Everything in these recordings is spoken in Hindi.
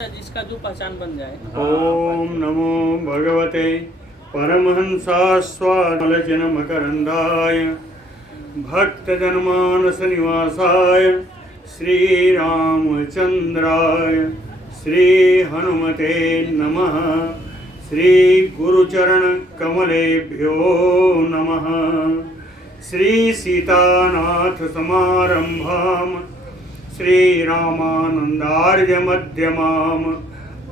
जिसका जो पहचान बन जाए। ओम नमो भगवते परमहंसास्वादलचन मकरंदाय भक्तजनमानस निवासाय श्री रामचंद्राय श्री हनुमते नमः। श्री गुरुचरण कमलेभ्यो नमः। श्री सीतानाथ समारंभाम श्री रामानंदार्य मध्यमाम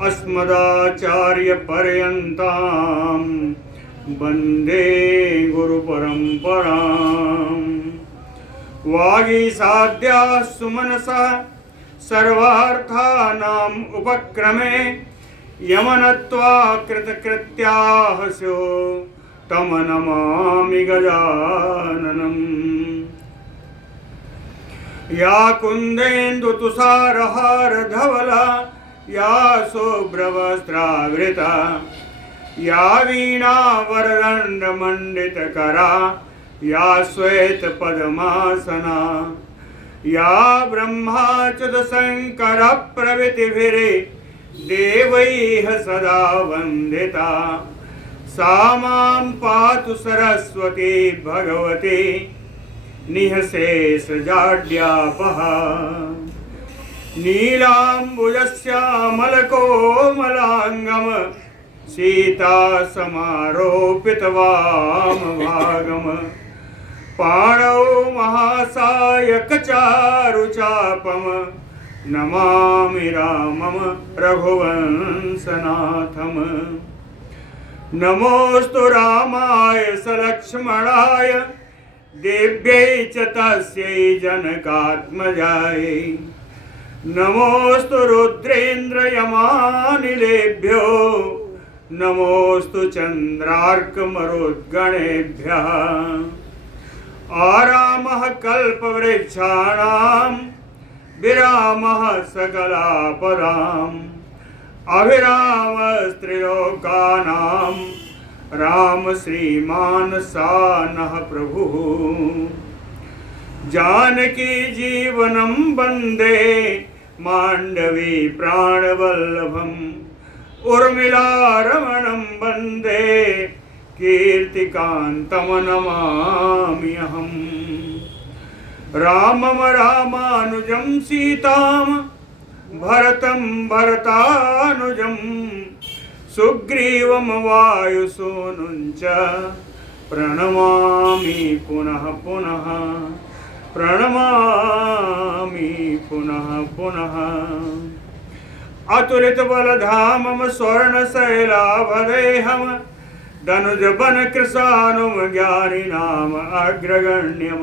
अस्मदाचार्य पर्यंताम वंदे गुरु परंपराम। वागीसाद्या सुमनसा सर्वार्थानाम उपक्रमे यमनत्वा कृतकृत्याः स्यो तम नमामि गजाननम्। या कुंदेन्दु तुषारहार धवला या शुभ्रवस्त्रावृता या वीणा वरदंड मंडित करा या श्वेत पद्मासना या ब्रह्माच्युत शंकर प्रभृतिभिरे देवैः सदा वंदिता सा मां पातु सरस्वती भगवती निःशेष जाड्यापहा। नीलाम्बुजश्यामलकोमलाङ्गम सीता समारोपितवामभागम पाणौ महासायकचारुचापम नमामि रामम रघुवंशनाथम। नमोस्तु रामाय सलक्ष्मणाय देव्यै च तस्यै जनकात्मजायै। नमोस्तु रुद्रेन्द्रयमानिलेभ्यो नमोस्तु चन्द्रार्कमरुद्गणेभ्यः। आरामः कल्पवृक्षाणां विरामः सकलापदाम् अभिरामस्त्रिलोकानां राम श्रीमान सानः प्रभुः। जानकी जीवनं वन्दे मांडवी प्राणवल्लभम् उर्मिलारमणं वन्दे कीर्तिकान्तं नमामि अहम्। रामं रामानुजं सीतां भरतं भरतानुजम् सुग्रीवं वायुसूनुञ्च प्रणमामि पुनः पुनः प्रणमामि पुनः पुनः। अतुलितबलधामं स्वर्णशैलाभदेहं दनुजवनकृशानुं ज्ञानिनाम् अग्रगण्यं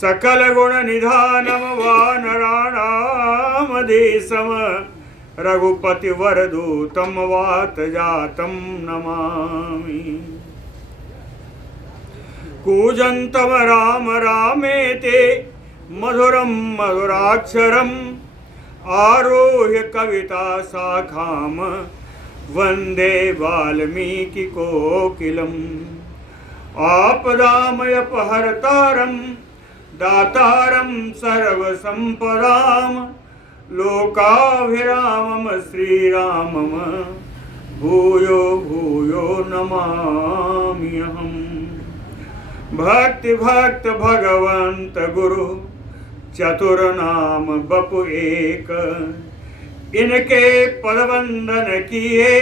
सकलगुणनिधानं वानराणामधीशम् रघुपति वरदूतं वातजातं नमामि। कूजन्तं राम रामेति मधुरं मधुराक्षरम् आरोह्य कविता शाखां वन्दे वाल्मीकिकोकिलम्। आपदामयपहर्तारं दातारं सर्वसम्पदाम् लोकाभिरामं श्रीरामं भूयो भूयो नमामि अहम्। भक्ति भक्त भगवंत गुरु चतुर्नाम बपु एक इनके पदवंदन किए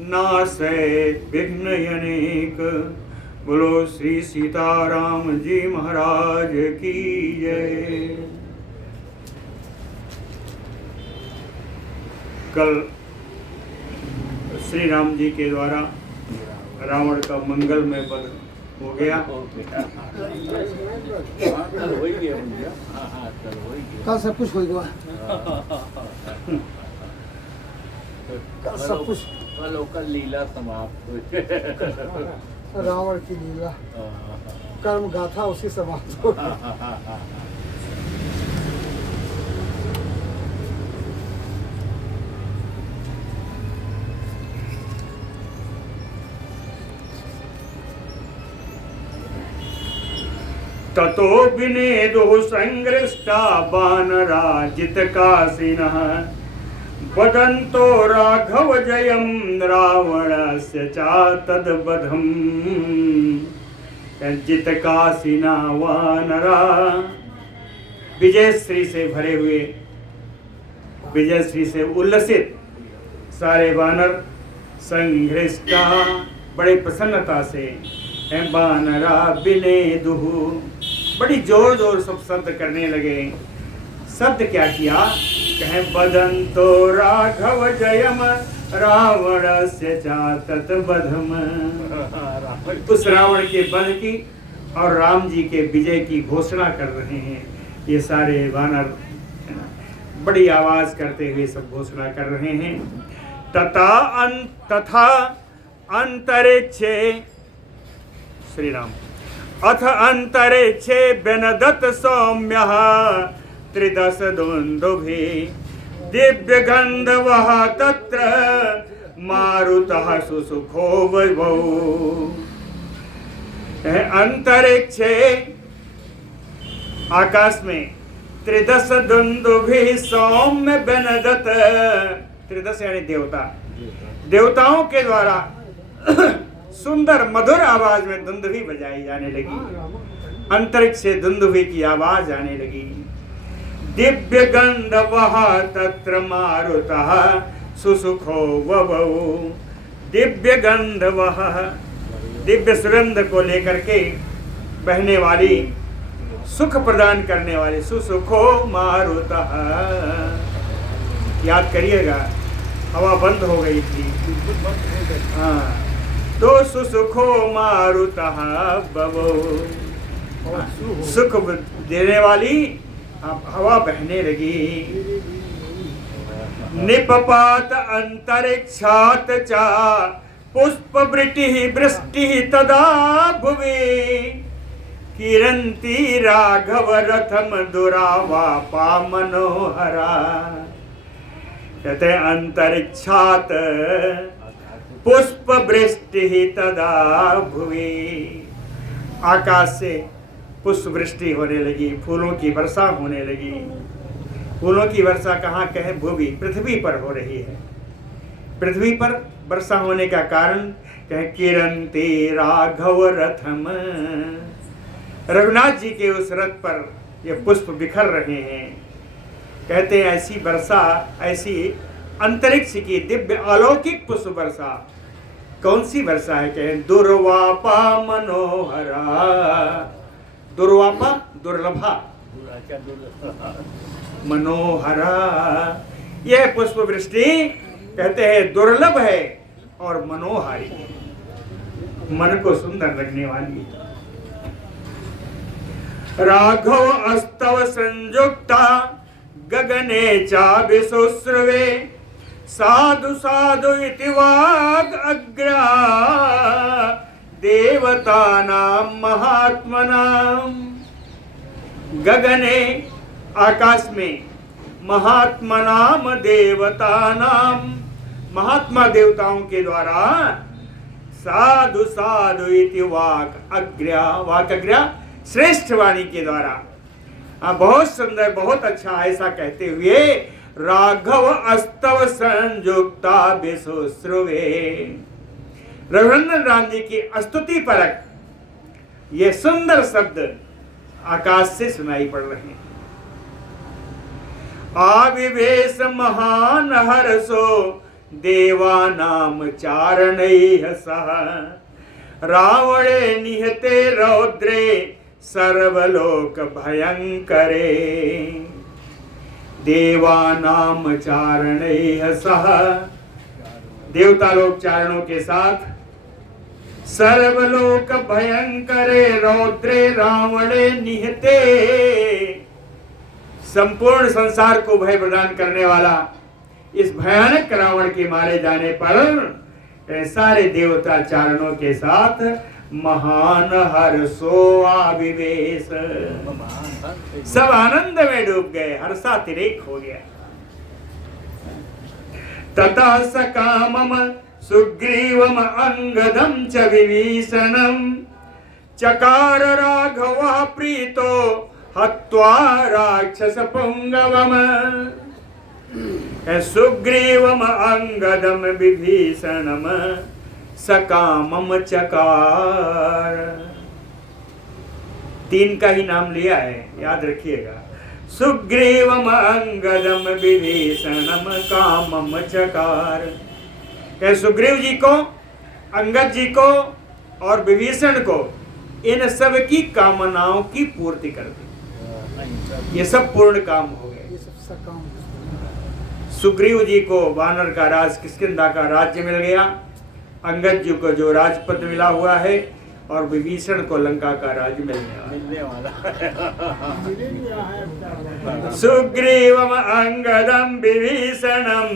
नासै विघ्न अनेक। बोलो श्री सीताराम जी महाराज की जय। कल श्री राम जी के द्वारा रावण का मंगलमय वध हो गया। कल सब कुछ हो गया। कल सब कुछ कल लीला समाप्त हुई। रावण की लीला कर्म गाथा उसी समाप्त हो। ततो विनेदुः संग्रष्टा वानराजितकाशिनः वदन्तो राघव जयं रावणस्य चातद्वधम् जितकासिना वानरा। विजयश्री से भरे हुए, विजयश्री से उल्लसित सारे वानर संघृष्टा बड़े प्रसन्नता से वानरा बिने दुहु बड़ी जोर जोर सब शब्द करने लगे। शब्द क्या किया? कहें बदंतो राघव जयम रावण से चातत बधम। उस रावण के वध की और राम जी के विजय की घोषणा कर रहे हैं ये सारे वानर, बड़ी आवाज करते हुए सब घोषणा कर रहे हैं। तथा अंतरिक्षे श्री राम अथ अंतरिक्षे बेनदत सौम्यः त्रिदश दुन्दुभिः दिव्य गंधवः तत्र मारुतः सुसुखो वैभव। अंतरिक्षे आकाश में त्रिदश दुन्दुभिः सौम्य बेनदत, त्रिदश यानी देवता, देवताओं के द्वारा सुंदर मधुर आवाज में दुंदुभी बजाई जाने लगी। अंतरिक्ष से दुंदुभी की आवाज आने लगी। दिव्य गंधवः तत्र मारुतः सुसुखो ववौ। दिव्य गंधवः, दिव्य सुगंध को लेकर के बहने वाली, सुख प्रदान करने वाली, सुसुखो मारुतः। याद करिएगा, हवा बंद हो गई थी। हाँ, तो सुसुखो मारुतः बवो, सुख देने वाली हवा बहने लगी। निपपात अंतरिक्षात चा पुष्प वृष्टि तदा भुवि किरंती राघव रथम दुरावापा मनोहरा। कहते अंतरिक्षात पुष्प वृष्टि तदा भुवि, आकाश से पुष्प वृष्टि होने लगी, फूलों की वर्षा होने लगी। फूलों की वर्षा कहाँ कहे? भूमि, पृथ्वी पर हो रही है। पृथ्वी पर वर्षा होने का कारण कहे किरंती राघव रथम, रघुनाथ जी के उस रथ पर ये पुष्प बिखर रहे हैं। कहते हैं ऐसी वर्षा, ऐसी अंतरिक्ष की दिव्य अलौकिक पुष्प वर्षा। कौन सी वर्षा है? कहें दुर्वापा मनोहरा। दुर्वापा दुर्लभा, मनोहरा, यह पुष्प वृष्टि कहते हैं दुर्लभ है और मनोहारी, मन को सुंदर लगने वाली। राघव अस्तव संयुक्ता गगने चाभि शुश्रवे साधु साधु इति वाग अग्रा देवतानां महात्मनां। गगने आकाश में, महात्मनां देवतानां, महात्मा देवताओं के द्वारा साधु साधु इति वाक अग्र्या, वाक अग्र्या श्रेष्ठ वाणी के द्वारा बहुत सुंदर, बहुत अच्छा, ऐसा कहते हुए राघव अस्तव संयुक्ता विशुश्रुवे, रघुनंदन राम जी की स्तुति परक ये सुंदर शब्द आकाश से सुनाई पड़ रहे हैं। आविवेश महान हर्षो देवानाम चारणैः सह रावणे निहते रौद्रे सर्वलोक भयंकरे। देवानाम चारणैः सह, देवता लोग चारणों के साथ, सर्वलोक भयंकरे रौद्रे रावणे निहते, संपूर्ण संसार को भय प्रदान करने वाला इस भयानक रावण के मारे जाने पर सारे देवता चारणों के साथ महान हर्षो आविवेश, सब आनंद में डूब गए, हर्षातिरेक हो गया। ततः सकामम सुग्रीवम अंगदम च विभीषणम चकार राघवः प्रीतो हत्वा राक्षस पुंगवम। सुग्रीवम अंगदम विभीषणम सकामम चकार। 3 का ही नाम लिया है, याद रखिएगा। सुग्रीवम अंगदम विभीषणम कामम चकार। सुग्रीव जी को, अंगद जी को और विभीषण को इन सब की कामनाओं की पूर्ति कर दी। ये सब पूर्ण काम हो गए। ये सब सकाम। सुग्रीव जी को वानर का राज, किष्किंधा का राज्य मिल गया, अंगद जी को जो राजपद मिला हुआ है, और विभीषण को लंका का राज्य मिलने वाला। सुग्रीवम अंगदम विभीषणम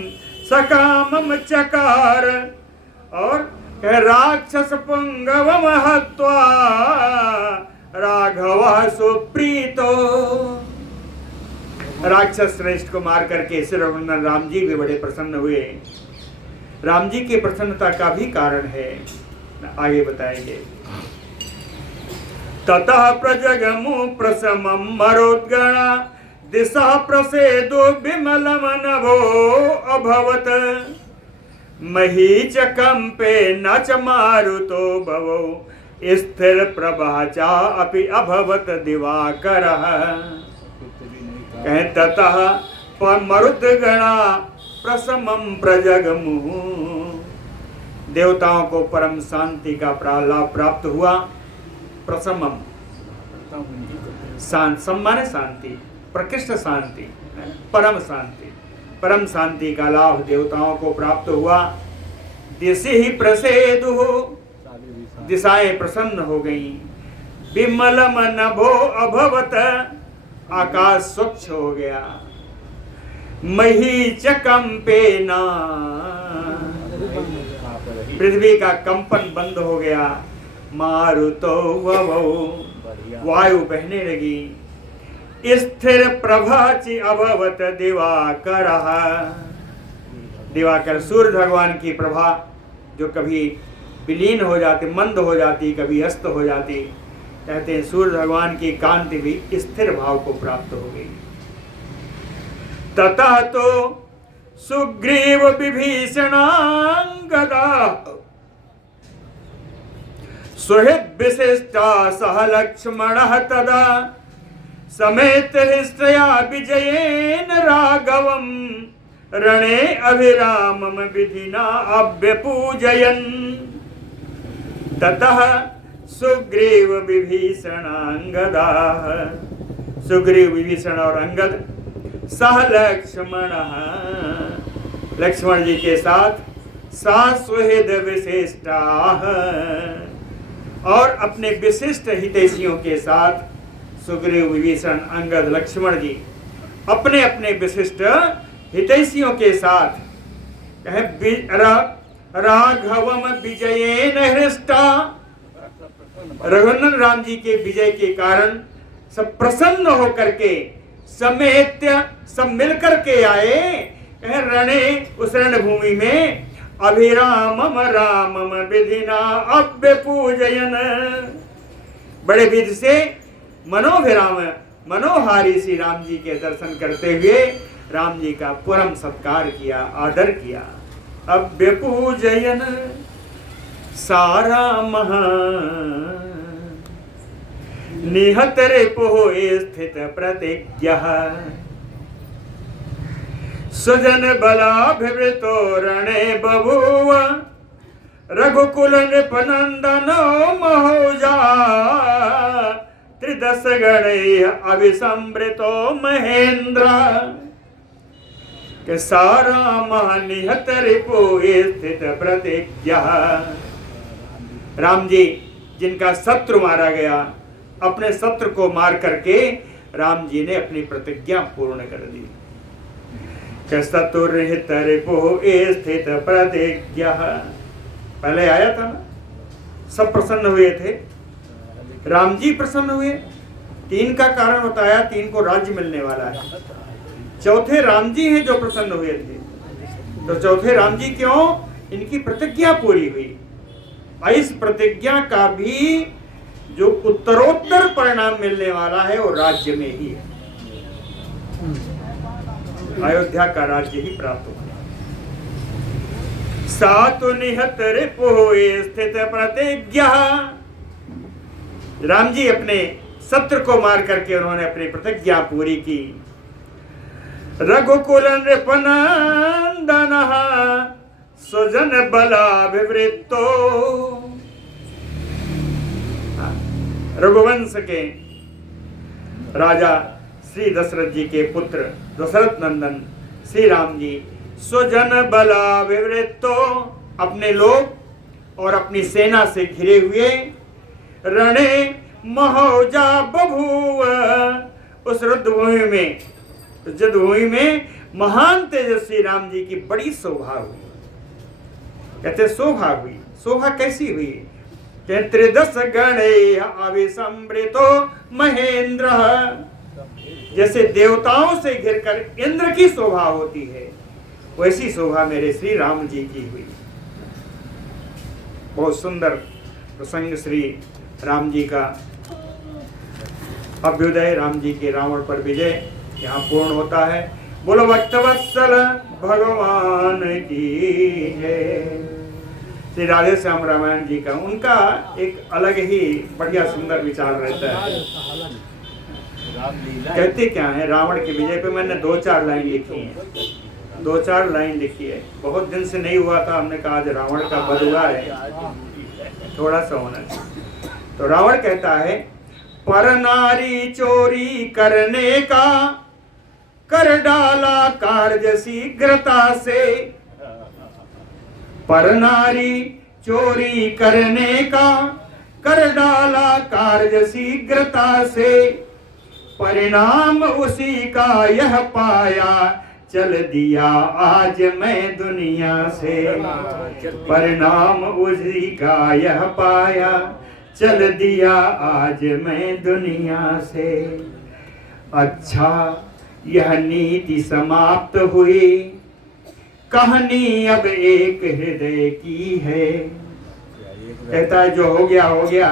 सकामम चकार। और राक्षस पुंगवम हत्वा राघव सुप्रीतो। राक्षस श्रेष्ठ को मार करके श्री रघुनंदन राम जी भी बड़े प्रसन्न हुए। राम जी की प्रसन्नता का भी कारण है, आगे बताएंगे। ततः प्रजगमु प्रसमं मरोद्गणा दिशा प्रसेदो विमलम नभो अभवत। महीच कंपे न च मारुतो भवो स्थिर प्रभा चा अपि अभवत दिवाकरः। कहें ततः मरुद्गणा प्रसमं प्रजगमु। देवताओं को परम शांति का लाभ प्राप्त हुआ। प्रसमम सम्मान शांति, प्रकृष्ट शांति, परम शांति, परम शांति का लाभ देवताओं को प्राप्त हुआ। दिशि ही प्रसेदु, दिशाएं प्रसन्न हो गई। विमलम नभो अभवत, आकाश स्वच्छ हो गया। मही कंपे ना, पृथ्वी का कंपन बंद हो गया। मारुतो ववो, वायु बहने लगी। स्थिर प्रभाचि अभवत दिवाकरः। दिवाकर सूर्य भगवान की प्रभा जो कभी विलीन हो जाती, मंद हो जाती, कभी अस्त हो जाती, कहते हैं सूर्य भगवान की कांति भी स्थिर भाव को प्राप्त हो गई। ततः तो सुग्रीव विभीषणांगदा सुहृद विशिष्टा सह लक्ष्मणः तदा समेत हृष्टया विजयेन राघवम् रणे अभिरामम विधिना अभ्यपूजयन्। ततः सुग्रीव विभीषणांगदाः, सुग्रीव विभीषण और अंगद सह लक्ष्मणः, लक्ष्मण जी के साथ सुहृद विशिष्टाः, और अपने विशिष्ट हितैषियों के साथ सुग्रीव विभीषण अंगद लक्ष्मण जी अपने अपने विशिष्ट हितैषियों के साथ राघवम विजयेन हृष्टा, रघुनंदन राम जी के विजय के कारण सब प्रसन्न होकर के समेत सब मिलकर के आए। रणे, उस रणभूमि में अभिरामम रामम विधिना अभ्य पूजयन, बड़े विधि से मनोभिराम मनोहारी श्री राम जी के दर्शन करते हुए राम जी का परम सत्कार किया, आदर किया। अभ्य पूजयन सारा महा निहत रिपुः स्थित प्रतिज्ञः सुजन बलाभिवृतो रणे बभूव रघुकुल नृपनंदनो महोजा त्रिदश गणैः अभिसंवृतो महेंद्र। के सारा महानिहत रिपुः स्थित प्रतिज्ञा। राम जी जिनका शत्रु मारा गया, अपने शत्रु को मार करके राम जी ने अपनी प्रतिज्ञा पूर्ण कर दी। शत्रुरहित रिपुः स्थित प्रतिज्ञा, पहले आया था ना, सब प्रसन्न हुए थे, राम जी प्रसन्न हुए। 3 का कारण बताया, 3 को राज्य मिलने वाला है। चौथे राम जी हैं जो प्रसन्न हुए थे। तो चौथे राम जी क्यों? इनकी प्रतिज्ञा पूरी हुई। इस प्रतिज्ञा का भी जो उत्तरोत्तर परिणाम मिलने वाला है वो राज्य में ही है। अयोध्या का राज्य ही प्राप्त हुआ। सातु निहत रिपुहुए स्थित प्रतिज्ञा। राम जी अपने शत्रु को मार करके उन्होंने अपनी प्रतिज्ञा पूरी की। रघुकुल नृपनंदन सुजन बलाभिवृत्तो। रघुवंश के राजा श्री दशरथ जी के पुत्र दशरथ नंदन श्री राम जी सुजन बलाभिवृत्तो, अपने लोग और अपनी सेना से घिरे हुए रणे महोजा बभूव। उस युद्धभूमि में, युद्धभूमि में महान तेजस्वी राम जी की बड़ी शोभा हुई। कहते शोभा हुई। शोभा कैसी हुई? त्रिदश गणे अविसमृतो महेंद्र। जैसे देवताओं से घिरकर इंद्र की शोभा होती है, वैसी शोभा मेरे श्री राम जी की हुई। बहुत सुंदर प्रसंग श्री राम जी का अभ्युदय, राम जी के रावण पर विजय यहाँ पूर्ण होता है। बोलो भक्तवत्सल भगवान की जय। श्री राधे श्याम रामायण जी का उनका एक अलग ही बढ़िया सुंदर विचार रहता है। कहते क्या है, रावण के विजय पे मैंने 2-4 लाइन लिखी है, 2-4 लाइन लिखी है। बहुत दिन से नहीं हुआ था, हमने कहा आज रावण का वध हुआ है, थोड़ा सा होना चाहिए। तो रावण कहता है, पर नारी चोरी करने का कर डाला कार्य शीघ्रता से। पर नारी चोरी करने का कर डाला कार्य शीघ्रता से। परिणाम उसी का यह पाया, चल दिया आज मैं दुनिया से। परिणाम उसी का यह पाया, चल दिया आज मैं दुनिया से। अच्छा यह नीति समाप्त हुई, कहानी अब एक हृदय की है। कहता है जो हो गया,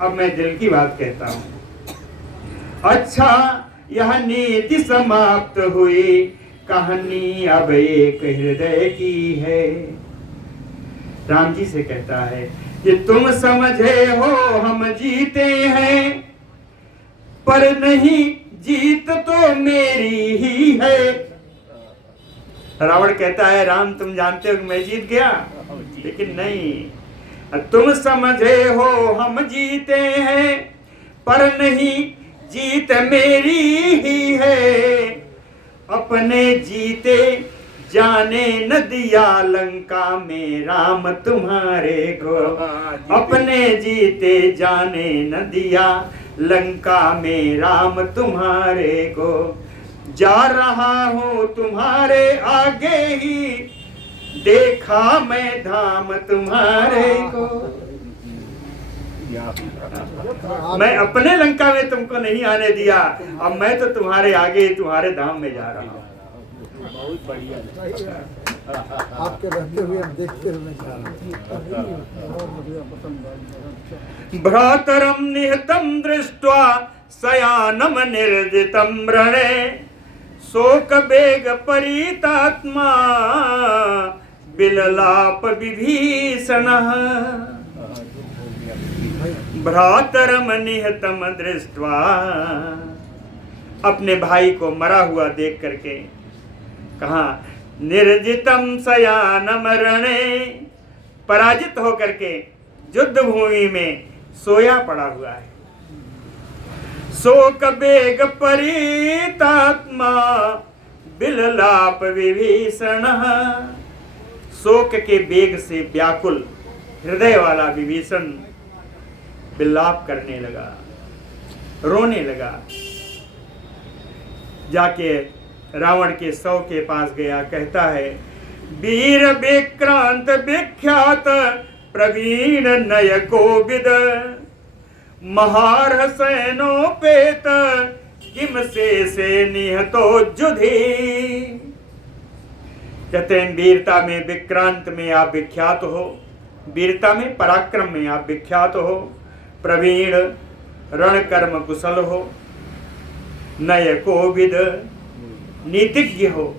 अब मैं दिल की बात कहता हूँ। अच्छा यह नीति समाप्त हुई, कहानी अब एक हृदय की है। राम जी से कहता है कि तुम समझे हो हम जीते हैं, पर नहीं जीत तो मेरी ही है। रावण कहता है राम तुम जानते हो कि मैं जीत गया, लेकिन नहीं, तुम समझे हो हम जीते हैं, पर नहीं जीत मेरी ही है। अपने जीते जाने न दिया लंका में राम तुम्हारे को। अपने जीते जाने न दिया लंका में राम तुम्हारे को। जा रहा हूँ तुम्हारे आगे ही, देखा मैं धाम तुम्हारे को। मैं अपने लंका में तुमको नहीं आने दिया, अब मैं तो तुम्हारे आगे तुम्हारे धाम में जा रहा हूँ। बहुत बढ़िया। आपके रहते हुए देखते हुए जा रहे हैं। भ्रातरम निहतम दृष्ट्वा शयानम निर्जितम रणे, शोक बेग परितात्मा बिललाप विभीषणः। भ्रातरम निहतम दृष्ट्वा, अपने भाई को मरा हुआ देख करके कहा निर्जितम शयानम रणे, पराजित होकर के युद्ध भूमि में सोया पड़ा हुआ है। शोक बेग परितात्मा बिललाप विभीषणः, शोक के बेग से व्याकुल हृदय वाला विभीषण विलाप करने लगा, रोने लगा। जाके रावण के शव के पास गया, कहता है वीर विक्रांत विख्यात प्रवीण नय कोविद, महार सैनोपेत किम से निहतो जुधि। कहते हैं वीरता में विक्रांत में आप विख्यात हो, वीरता में पराक्रम में आप विख्यात हो, प्रवीण रण कर्म कुशल हो, नय कोविद नीतिज्ञ हो,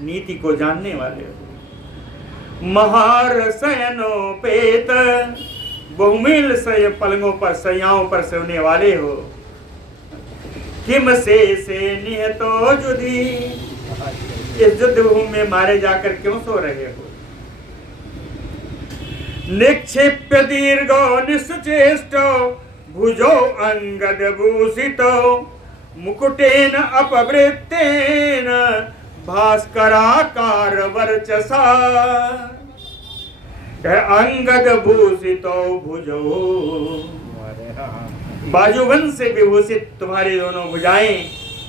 नीति को जानने वाले हो। महारसयनोपेत, बहुमिल सय पलंगों पर सयाओं पर सोने वाले हो। किम से निहतो जुधी, इस युद्ध भूमि में मारे जाकर क्यों सो रहे हो। निक्षिप्य दीर्घो निश्चेष्टो भुजो अंगद भूषितो मुकुटेन अपवृत्तेन भास्कराकार वर्चसा। अंगद भूषितो भुजो, बाजूबंद से विभूषित तुम्हारी दोनों भुजाएं,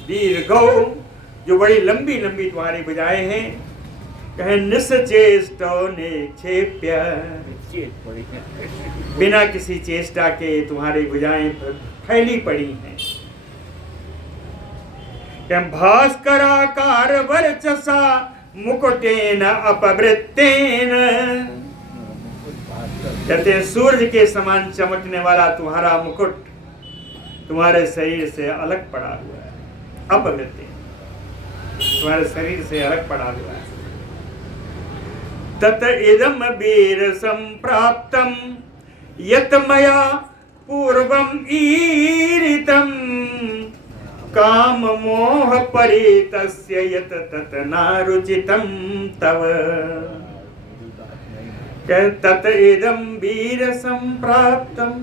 दीर्घो जो बड़ी लंबी लंबी तुम्हारी भुजाएं हैं। कहे निश्चेष्टो निक्षेप्य, बिना किसी चेष्टा के तुम्हारी भुजाएं फैली पड़ी हैं। भास्कराकार वर्चसा मुकुटेन अपवृत्तेन, कहते हैं सूर्य के समान चमकने वाला तुम्हारा मुकुट तुम्हारे शरीर से अलग पड़ा हुआ है। अपवृत्तेन, तुम्हारे शरीर से अलग पड़ा हुआ है। तत इदम वीर संप्राप्तम यत मया पूर्वम ईरितम काम मोह परितस्य यत तत नारुचितम तव। तत इदम वीर संप्राप्तम,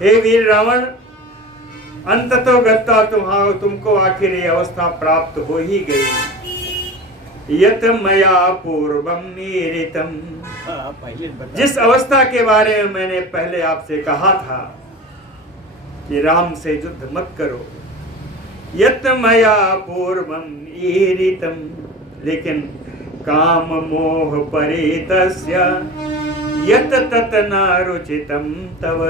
हे वीर रावण, अंततो गत्ता तुमको आखिर ये अवस्था प्राप्त हो ही गई। यत मया पूर्वम नीरितम, जिस अवस्था के बारे में मैंने पहले आपसे कहा था कि राम से युद्ध मत करो। यत मया पूर्वम ईरितम, लेकिन काम मोह परितस्य यत तत नारुचितम तव।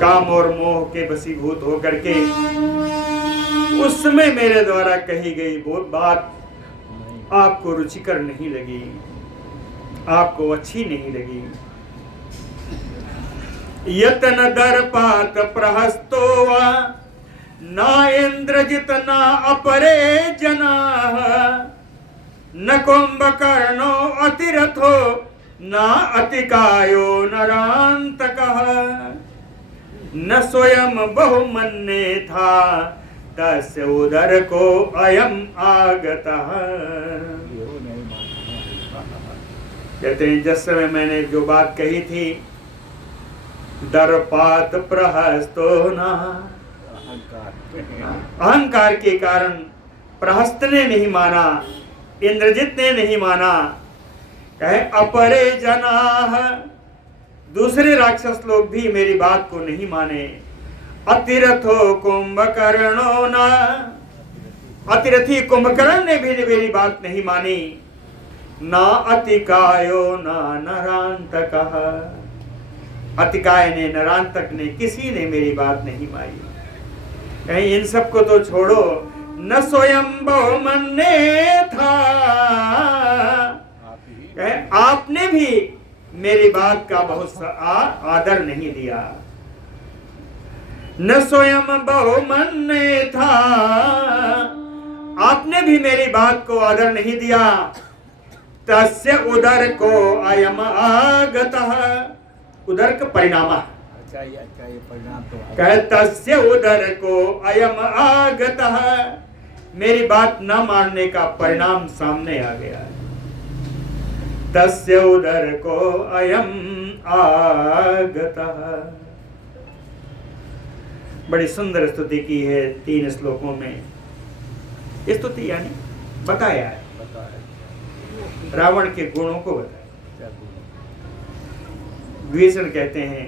काम और मोह के वशीभूत होकर के उसमें मेरे द्वारा कही गई वो बात आपको रुचिकर नहीं लगी, आपको अच्छी नहीं लगी। यत न दर्पात प्रहस्तो वा ना इंद्रजित ना अपरे जनाः, न कुंभकर्णो अतिरथो न अतिकायो नरांतकः, न स्वयं बहुमन्ये था तस्य उदर को अयम आगतः। कहते हैं जिस समय मैंने जो बात कही थी, दर्पात प्रहस्तो ना, अहंकार के कारण प्रहस्त ने नहीं माना, इंद्रजित ने नहीं माना। कहे अपरे जनाः, दूसरे राक्षस लोग भी मेरी बात को नहीं माने। अतिरथो कुंभकर्णो न, अतिरथी कुंभकर्ण ने भी मेरी बात नहीं मानी। ना अतिकायो ना नरांतकः, अतिकाय ने नरांतक ने किसी ने मेरी बात नहीं मानी। कहीं इन सबको तो छोड़ो, न स्वयं बहुमन्ये था, आपने भी मेरी बात का बहुत आदर नहीं दिया। न स्वयं बहुमन्ये था, आपने भी मेरी बात को आदर नहीं दिया। तस्य उदर को अयम आगतः, उदर का परिणाम, कहे तस्य उदर को अयम आगतः, मेरी बात न मानने का परिणाम सामने आ गया है। तस्य उदर को अयम आगतः। बड़ी सुंदर स्तुति की है 3 श्लोकों में। स्तुति यानी बताया है, रावण के गुणों को बताया। विभीषण कहते हैं,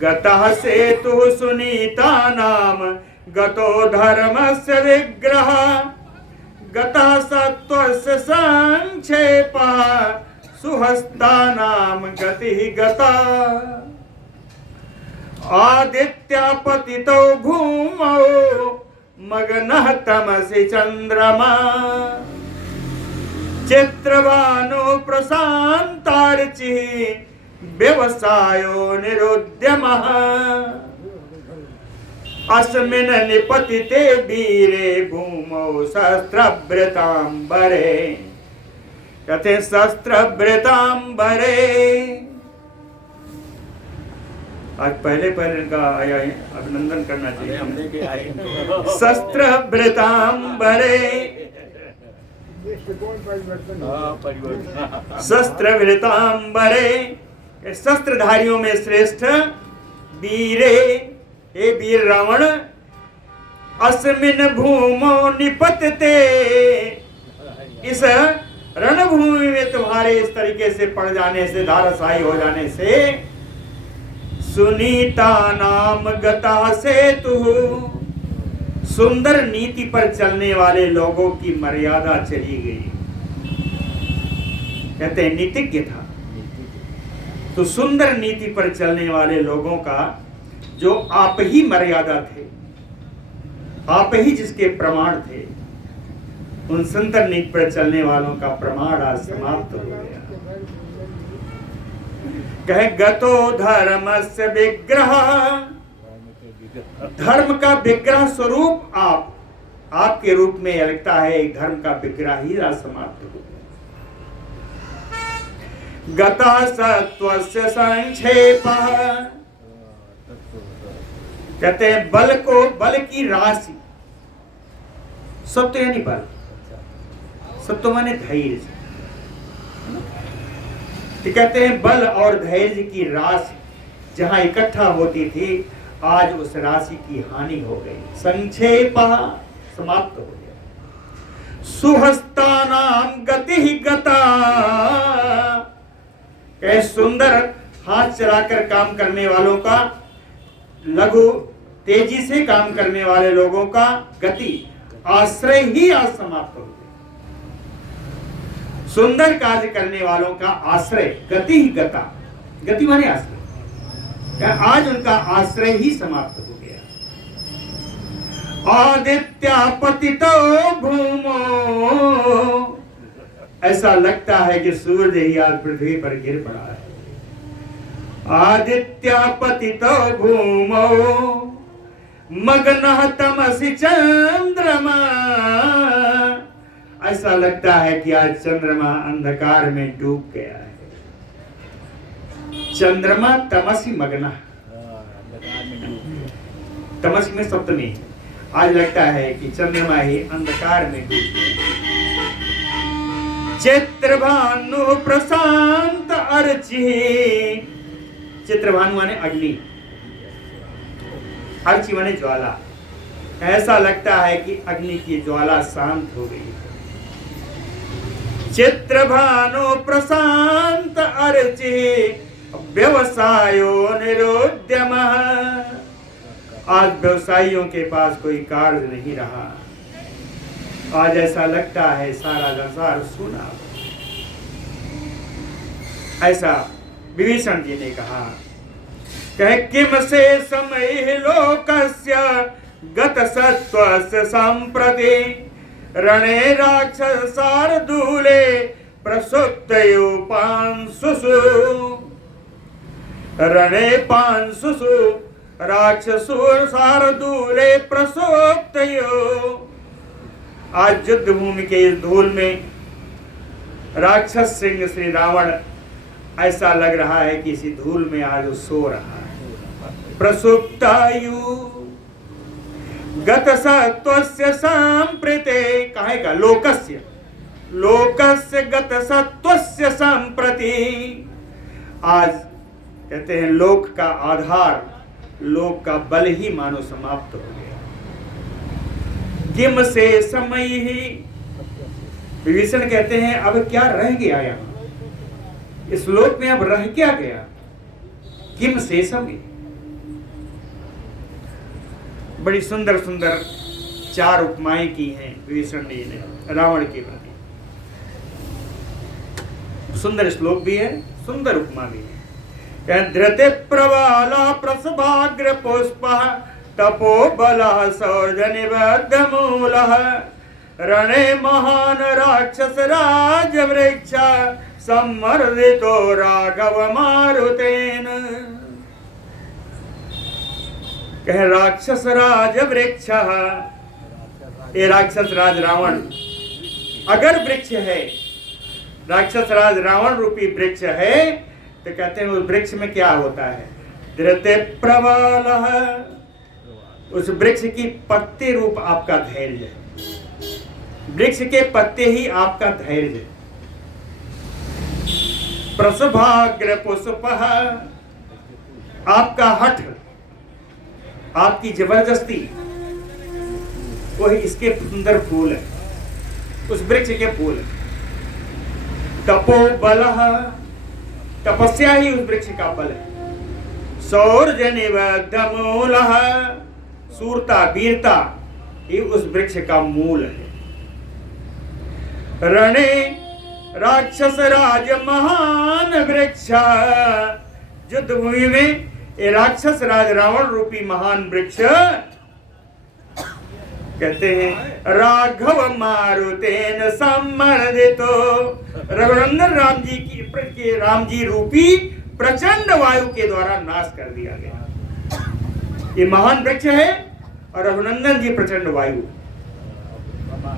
गतः सेतु सुनीता नाम गतो धर्मस्य विग्रह, गतः सत्वस्य संक्षेपः सुहस्ता नाम गतिः गता। आदित्य पतितो भूमौ मग्नः तमसि चंद्रमा, चित्रवानो प्रशांतार्चिः व्यवसायो निरुद्यमः। अस्मिन् निपतिते वीरे भूमौ शस्त्रभृतांबरे। कहते शस्त्रभृतांबरे। आज पहले इनका आया है, अभिनंदन करना चाहिए। हमने के आए शस्त्रभृतांबरे। परिवर्तन हाँ परिवर्तन शस्त्रभृतांबरे। शस्त्रधारियों में श्रेष्ठ वीरे, हे वीर रावण, अस्मिन् भूमौ निपतते, इस रणभूमि में तुम्हारे इस तरीके से पड़ जाने से, धाराशायी हो जाने से, सुनीता नाम गता सेतु, सुंदर नीति पर चलने वाले लोगों की मर्यादा चली गई। कहते हैं नीतिज्ञ था, तो सुंदर नीति पर चलने वाले लोगों का जो आप ही मर्यादा थे, आप ही जिसके प्रमाण थे, उन सुंदर नीति पर चलने वालों का प्रमाण आज समाप्त हो गया। कहे गतो धर्मस्य विग्रह, धर्म का विग्रह स्वरूप आपके रूप में लगता है, एक धर्म का विग्रह ही आज समाप्त हो गया। गता सत्वस्य संक्षेपः, कहते हैं बल को, बल की राशि, सत्व यानी बल, सत्व माने धैर्य, तो कहते हैं बल और धैर्य की राशि जहां इकट्ठा होती थी, आज उस राशि की हानि हो गई। संक्षेपः समाप्त हो गया। सुहस्तानाम गति ही गता, कहे सुंदर हाथ चलाकर काम करने वालों का, लघु तेजी से काम करने वाले लोगों का गति, आश्रय ही आज समाप्त हो गया। सुंदर कार्य करने वालों का आश्रय, गति ही गता, गति माने आश्रय, आज उनका आश्रय ही समाप्त हो गया। आदित्यापतितो भूमो, ऐसा लगता है कि सूरज ही आज पृथ्वी पर गिर पड़ा है। आदित्यापतितो भूमो मग्नः तमसि चंद्रमा, ऐसा लगता है कि आज चंद्रमा अंधकार में डूब गया है। चंद्रमा तमसि मग्नः, तमसि में सप्तमी, आज लगता है कि चंद्रमा ही अंधकार में डूब गया। चित्रभानु प्रशांत अर्चि, चित्रभानु माने अग्नि, अर्चि माने ज्वाला, ऐसा लगता है कि अग्नि की ज्वाला शांत हो गई। चित्रभानु प्रशांत अर्चि व्यवसायो निरुद्यमः, आज व्यवसायियों के पास कोई कार्य नहीं रहा। आज ऐसा लगता है सारा संसार सुना। ऐसा विभीषण जी ने कहा, कहे किम से समय लोकस्य गत सत्वस्य संप्रति, रणे राक्षस शार्दूले प्रसुप्तयो पांसुषु, रणे पांसुषु राक्षसुर शार्दूले प्रसुप्तयो, आज युद्ध भूमि के इस धूल में राक्षस सिंह श्री रावण, ऐसा लग रहा है कि इसी धूल में आज वो सो रहा है। प्रसुप्तायु गत सत्वस्य संप्रते, कहेगा लोकस्य, लोकस्य गत सत्वस्य संप्रति, आज कहते हैं लोक का आधार, लोक का बल ही मानो समाप्त हो गया। किम से समय ही, विभीषण कहते हैं अब क्या रह गया यहाँ इस लोक में, अब रह क्या गया। किम से समय, बड़ी सुंदर सुंदर चार उपमाएं की हैं विभीषण जी ने रावण के प्रति। सुंदर श्लोक भी है, सुंदर उपमा भी है। धृति प्रवाला प्रसभाग्र पुष्प तपो बल शौर्य निबद्ध मूल, रणे महान राक्षस राज वृक्ष सम्मर्दितो राघव मारुतेन, कह राक्षस राज वृक्ष, ये राक्षस राज रावण अगर वृक्ष है, राक्षस राज रावण रूपी वृक्ष है, तो कहते हैं उस वृक्ष में क्या होता है? धृते प्रबल, उस वृक्ष की पत्ते रूप आपका धैर्य है। वृक्ष के पत्ते ही आपका धैर्य है। प्रसभाग्र पुष्प, आपका हठ, आपकी जबरदस्ती, वही इसके सुंदर फूल है, उस वृक्ष के फूल है। तपोबल, तपस्या ही उस वृक्ष का बल है। शौर्यनिबद्धमूल, सूरता वीरता ये उस वृक्ष का मूल है। रणे राक्षस राज महान वृक्ष, युद्ध भूमि में ये राक्षस राज रावण रूपी महान वृक्ष कहते हैं राघव मारुतेन सम्मर्दितो, रघुनंदन राम जी रूपी प्रचंड वायु के द्वारा नाश कर दिया गया। ये महान वृक्ष है और रघुनंदन जी प्रचंड वायु,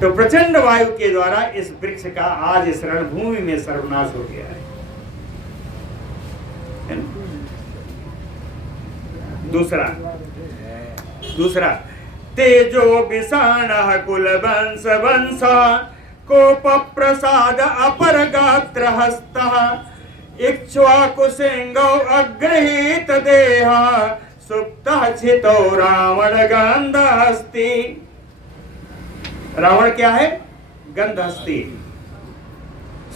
तो प्रचंड वायु के द्वारा इस वृक्ष का आज इस रणभूमि में सर्वनाश हो गया है। दूसरा तेजो विषाण कुल वंश वंश, कोप प्रसाद अपर गात्र हस्त, इक्ष्वाकु सिंगौ अग्रहीत देह, सुप्त छितो रावण गंधहस्ति। रावण क्या है? गंधहस्ति,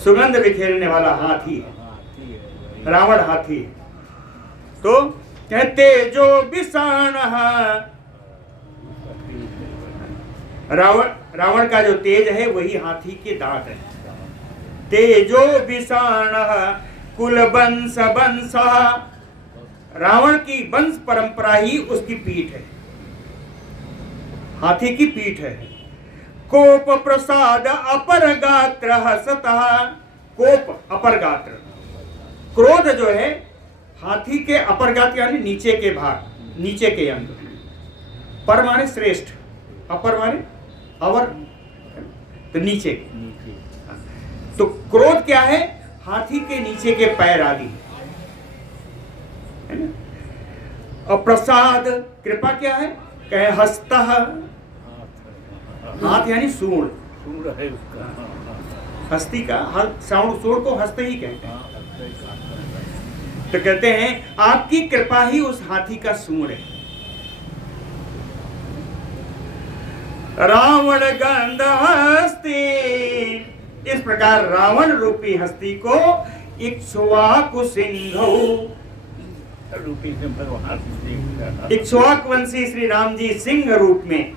सुगंध बिखेरने वाला हाथी है। रावण हाथी। तो कहते जो विषाण, रावण का जो तेज है वही हाथी के दांत है। तेजो विषाण कुल वंश वंश, रावण की वंश परंपरा ही उसकी पीठ है, हाथी की पीठ है। कोप प्रसाद अपर गात्र हसतः, कोप अपर गात्र, क्रोध जो है हाथी के अपर गात्र यानी नीचे के भाग, नीचे के अंग। पर माने श्रेष्ठ, अपर माने अवर, तो नीचे। तो क्रोध क्या है? हाथी के नीचे के पैर आदि है ना। और प्रसाद कृपा क्या है? कहे हस्ता, हाथ यानी सूंड, है उसका। हस्ती का सूंड को हस्त ही कहते हैं। तो कहते हैं आपकी कृपा ही उस हाथी का सूंड है। रावण गंध हस्ती, इस प्रकार रावण रूपी हस्ती को इक्ष्वाकु सिंघौ रूपी से भगवान इक्ष्वाकु वंशी श्री राम जी सिंह रूप में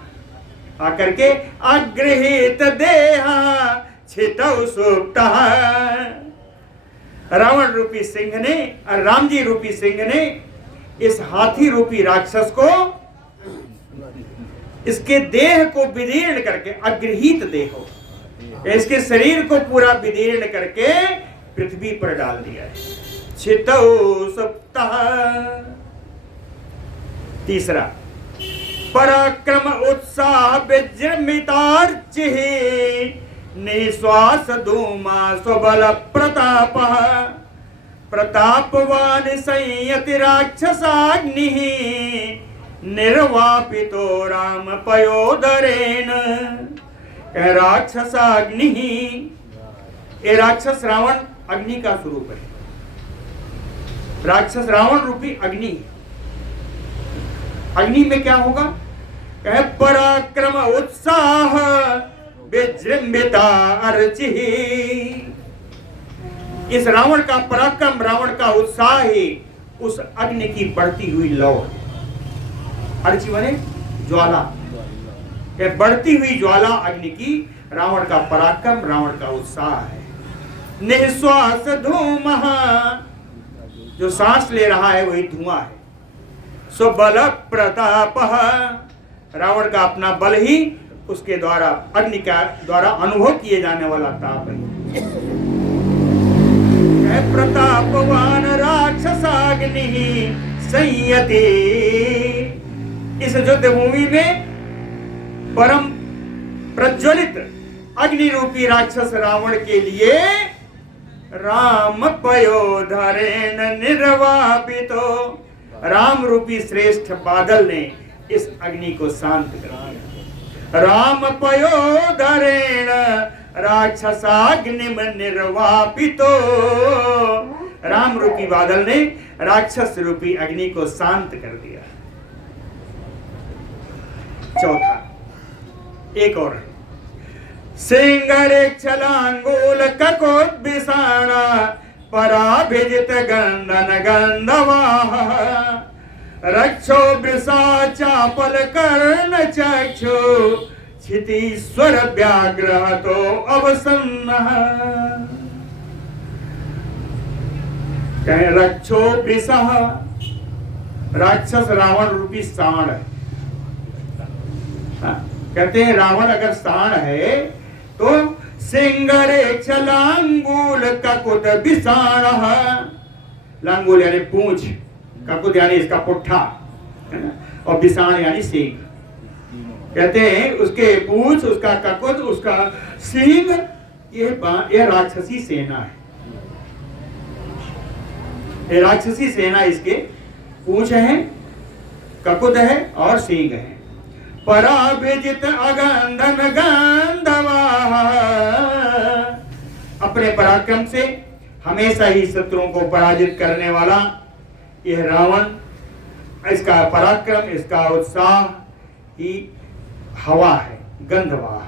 आकर के अग्रहित देहा छितौ सुप्तः, रावण रूपी सिंह ने और राम जी रूपी सिंह ने इस हाथी रूपी राक्षस को, इसके देह को विदीर्ण करके, अग्रहित देह हो, इसके शरीर को पूरा विदीर्ण करके पृथ्वी पर डाल दिया है। छितौ सुप्तः। तीसरा पराक्रम उत्साह विजृंभितार्चिः, निश्वास धूमा स्वबल प्रताप, प्रतापवान संयति राक्षसाग्निः, निर्वापितो राम पयोदरेण। कह राक्षसाग्नि, ये राक्षस रावण अग्नि का स्वरूप है। राक्षस रावण रूपी अग्नि, अग्नि में क्या होगा? कह पराक्रम उत्साह विजृंभिता अर्चिः, इस रावण का पराक्रम, रावण का उत्साह ही उस अग्नि की बढ़ती हुई लौ है। अर्ची माने ज्वाला, बढ़ती हुई ज्वाला अग्नि की रावण का पराक्रम, रावण का उत्साह है। निश्वास धूमः, जो सांस ले रहा है वही धुआं है। स्वबल प्रतापः, रावण का अपना बल ही उसके द्वारा, अग्नि का द्वारा अनुभव किए जाने वाला ताप है। प्रतापवान राक्षसाग्नि संयति, इस युद्ध भूमि में परम प्रज्वलित अग्नि रूपी राक्षस रावण के लिए राम पयोधरेण निर्वापितो, राम रूपी श्रेष्ठ बादल ने इस अग्नि को शांत कर दिया। राम पयोधरेण राक्षसाग्निम निर्वापितो, राम रूपी बादल ने राक्षस रूपी अग्नि को शांत कर दिया। चौथा एक और, सिंगरे छलांगूल ककोद्भिषाणा पराभिजित गंधन गंधवाह, रक्षो वृषा चापल कर्ण चक्षु क्षितीश्वर व्याग्रह तो अवसन्न, कहे रक्षो वृषा, राक्षस रावण रूपी सांड है। कहते हैं रावण अगर सांड है तो सिंगरे छलांगूल ककुत विषाण, लांगूल यानी पूंछ, ककुत यानी इसका पुट्ठा है ना, और विषाण यानी सींग। कहते हैं उसके पूंछ, उसका ककुत, उसका सींग, ये राक्षसी सेना है। ये राक्षसी सेना, इसके पूंछ है, ककुत है और सींग है। पराभिजित अगंधन गंधवाह, अपने पराक्रम से हमेशा ही शत्रुओं को पराजित करने वाला यह रावण, इसका पराक्रम, इसका उत्साह ही हवा है, गंधवाह,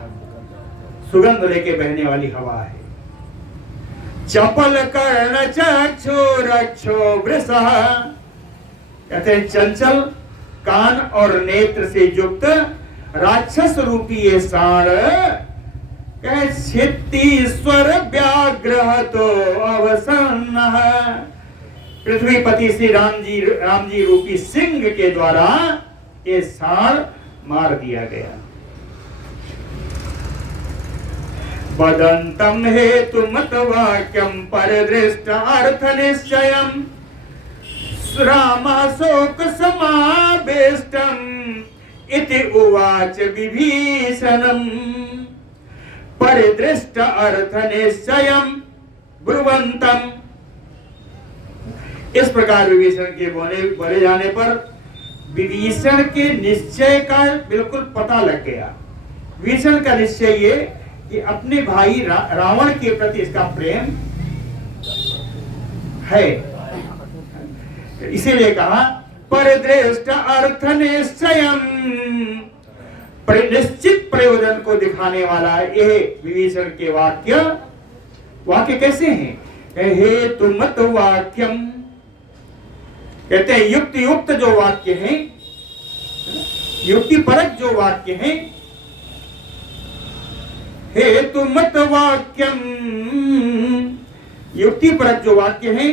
सुगंध लेके बहने वाली हवा है। चपल कर्ण चक्षु रक्षो वृषः, कहते हैं चंचल कान और नेत्र से युक्त राक्षस रूपी ये सांड, क्षितीश्वर व्याग्रह तो अवसन्न, पृथ्वीपति श्री राम जी रूपी सिंह के द्वारा ये सांड मार दिया गया। वदंतम हेतु मत वाक्यम परिदृष्ट अर्थ निश्चयम, रामः शोक समावेष्टम इति उवाच विभीषणम, परिदृष्ट अर्थ निश्चयम ब्रुवंतम। इस प्रकार विभीषण के बोले जाने पर विभीषण के निश्चय का बिल्कुल पता लग गया। विभीषण का निश्चय ये कि अपने भाई रावण के प्रति इसका प्रेम है, इसीलिए कहा परिदृष्ट अर्थ निश्चयम, निश्चित प्रयोजन को दिखाने वाला यह विभीषण के वाक्य कैसे हैं? हेतु मत वाक्यम, कहते हैं युक्त युक्त जो वाक्य हैं, युक्ति परक जो वाक्य हैं, हेतु मत वाक्यम, युक्ति परक जो वाक्य हैं,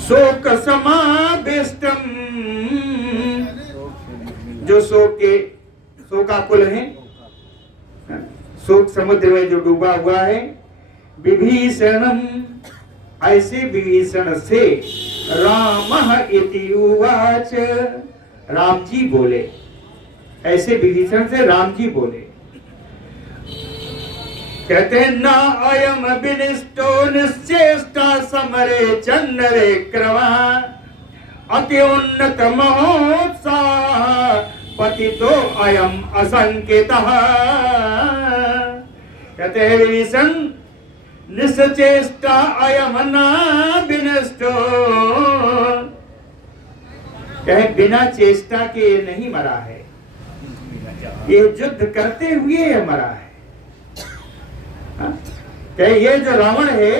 शोक समावेष्टम, जो शोकाकुल है, शोक समुद्र में जो डूबा हुआ है, विभीषणम, ऐसे विभीषण से रामः इति उवाच, राम जी बोले, ऐसे विभीषण से राम जी बोले। कहते हैं ना अयम विनिष्टो निश्चेष्टा समरे चंद्रे क्रमा, अति उन्नत महोत्साह पतितो अयम असंकेतः। कहते हैं विभीषण निश्चेष्टा अयम ना विनिष्टो, कहे बिना चेष्टा के नहीं मरा है, ये युद्ध करते हुए मरा है। ये जो रावण है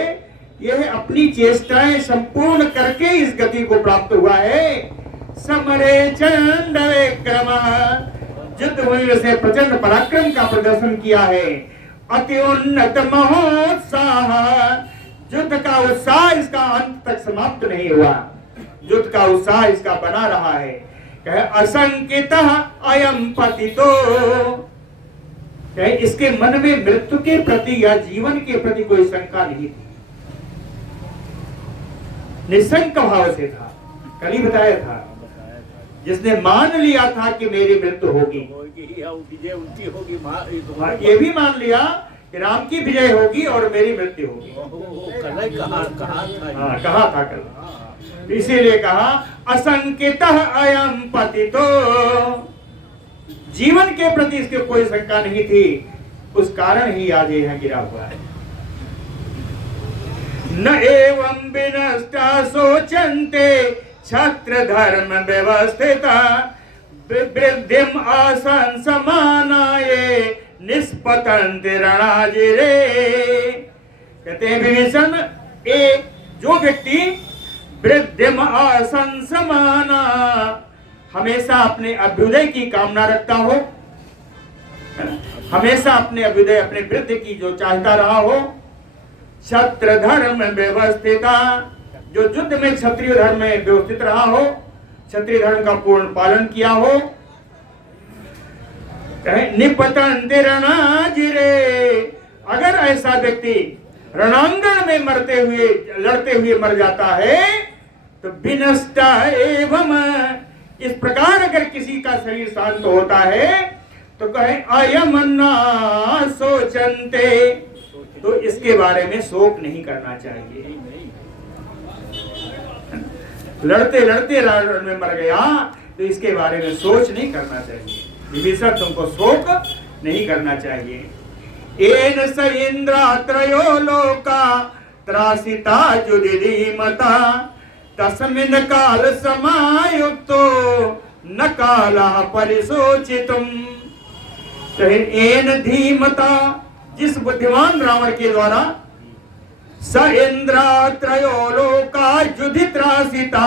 यह अपनी चेष्टाएं संपूर्ण करके इस गति को प्राप्त हुआ है। समरे चंडवे क्रमः, युद्ध भूमि से प्रचंड पराक्रम का प्रदर्शन किया है। अति उन्नत महोत्साह, युद्ध का उत्साह इसका अंत तक समाप्त नहीं हुआ, युद्ध का उत्साह इसका बना रहा है। कहे असंकितः अयम पतितो, इसके मन में मृत्यु के प्रति या जीवन के प्रति कोई शंका नहीं थी, निशंक भाव से था। कल ही बताया था जिसने मान लिया था कि मेरी मृत्यु होगी, होगी या विजय उनकी होगी, ये भी मान लिया कि राम की विजय होगी और मेरी मृत्यु होगी। कल ही कहा था। हाँ, कहा था कल। इसीलिए कहा असंकितः अयम पतितो, जीवन के प्रति इसके कोई शंका नहीं थी, उस कारण ही आज यहाँ गिरा हुआ है। न एवं विनष्टा शोचन्ते क्षत्र धर्म व्यवस्थिता वृद्धिम आसन समानाये निष्पतन्ति रणाजिरे। कहते हैं विभीषण, एक जो व्यक्ति वृद्धिम आसन समाना, हमेशा अपने अभ्युदय की कामना रखता हो, हमेशा अपने अभ्युदय, अपने वृद्धि की जो चाहता रहा हो, क्षत्र धर्म व्यवस्थिता, जो युद्ध में क्षत्रिय धर्म में व्यवस्थित रहा हो, क्षत्रिय धर्म का पूर्ण पालन किया हो, निपतन्ति रणाजिरे, अगर ऐसा व्यक्ति रणांगण में मरते हुए, लड़ते हुए मर जाता है तो विनष्टा एवं, इस प्रकार अगर किसी का शरीर शांत होता है तो कहे अयम न शोचन्ते, तो इसके बारे में शोक नहीं करना चाहिए। लड़ते लड़ते रण में मर गया तो इसके बारे में सोच नहीं करना चाहिए। विभीषण, तुमको शोक नहीं करना चाहिए। एन स इंद्रा त्रयो लोका त्रासिता जुदिधीमता तस्मिन् काल समायुक्तो न कालः परिशोचितुम्। एन धीमता, जिस बुद्धिमान रावण के द्वारा स इंद्रा त्रयो लोका युधित्रासिता,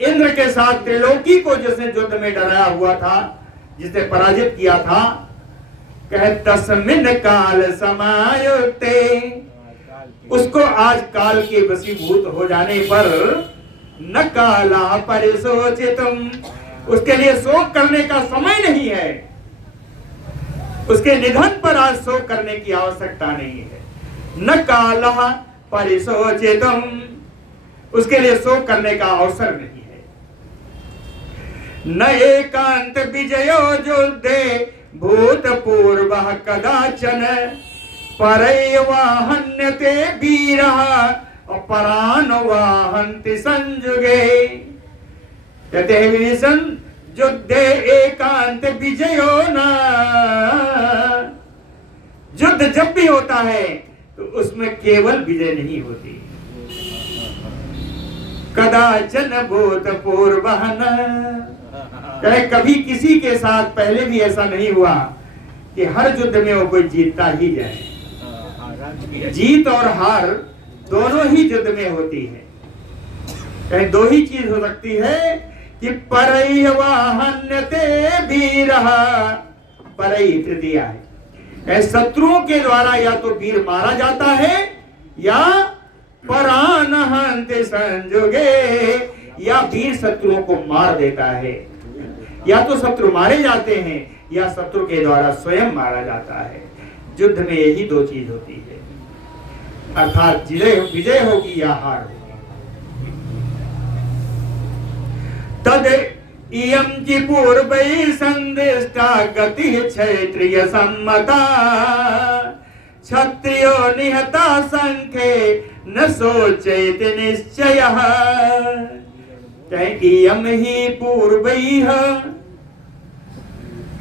इंद्र के साथ त्रिलोकी को जिसने युद्ध में डराया हुआ था, जिसने पराजित किया था, कहे तस्मिन् काल समायुक्ते, उसको आज काल के वशीभूत हो जाने पर न काला परिशोचितुम्, उसके लिए शोक करने का समय नहीं है, उसके निधन पर आज शोक करने की आवश्यकता नहीं है। न कालः परिशोचितुम्, उसके लिए शोक करने का अवसर नहीं है। न एकांत विजयो युद्धे भूतपूर्वः कदाचन परैवाहन्यते वीरः अपरान् वाहन्ति संयुगे। कहते हैं विभीषण, युद्धे एकांत विजयो न, युद्ध जब भी होता है तो उसमें केवल विजय नहीं होती। कदाचन भूतपूर्वः न, कभी किसी के साथ पहले भी ऐसा नहीं हुआ कि हर युद्ध में वो कोई जीतता ही जाए। जीत और हार दोनों ही युद्ध में होती है। दो ही चीज हो सकती है कि परैवाहन्यते वीरः, परई तृतीया है, शत्रुओं के द्वारा या तो वीर मारा जाता है या परान हन्ति संयुगे, या वीर शत्रुओं को मार देता है। या तो शत्रु मारे जाते हैं या शत्रु के द्वारा स्वयं मारा जाता है। युद्ध में यही दो चीज होती है, अर्थात विजय होगी या हार होगी। तद इयं च पूर्वैः संदिष्टा गतिः क्षत्रिय सम्मता क्षत्रियो निहता संख्ये न शोचयति निश्चयः। इयं ही पूर्वैः,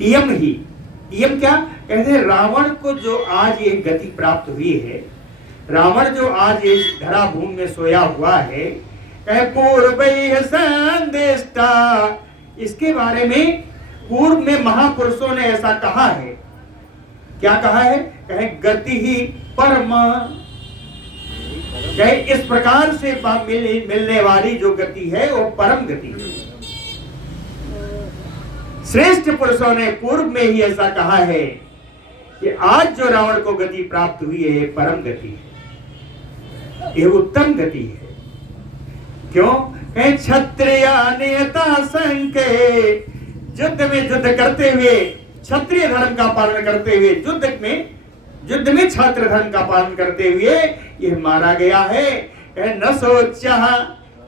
इयं ही, इयं क्या कहते हैं, रावण को जो आज ये गति प्राप्त हुई है, रावण जो आज इस धरा भूमि में सोया हुआ है, कहे पूर्वैः संदिष्टा, इसके बारे में पूर्व में महापुरुषों ने ऐसा कहा है। क्या कहा है? कहे गति ही परम, कहे इस प्रकार से मिलने वाली जो गति है वो परम गति है। श्रेष्ठ पुरुषों ने पूर्व में ही ऐसा कहा है कि आज जो रावण को गति प्राप्त हुई है ये परम गति है, ये उत्तम गति है। क्यों? कहे क्षत्रिया नियता संख्ये, युद्ध में युद्ध करते हुए, क्षत्रिय धर्म का पालन करते हुए, युद्ध में छात्र धर्म का पालन करते हुए ये मारा गया है। न सोचा,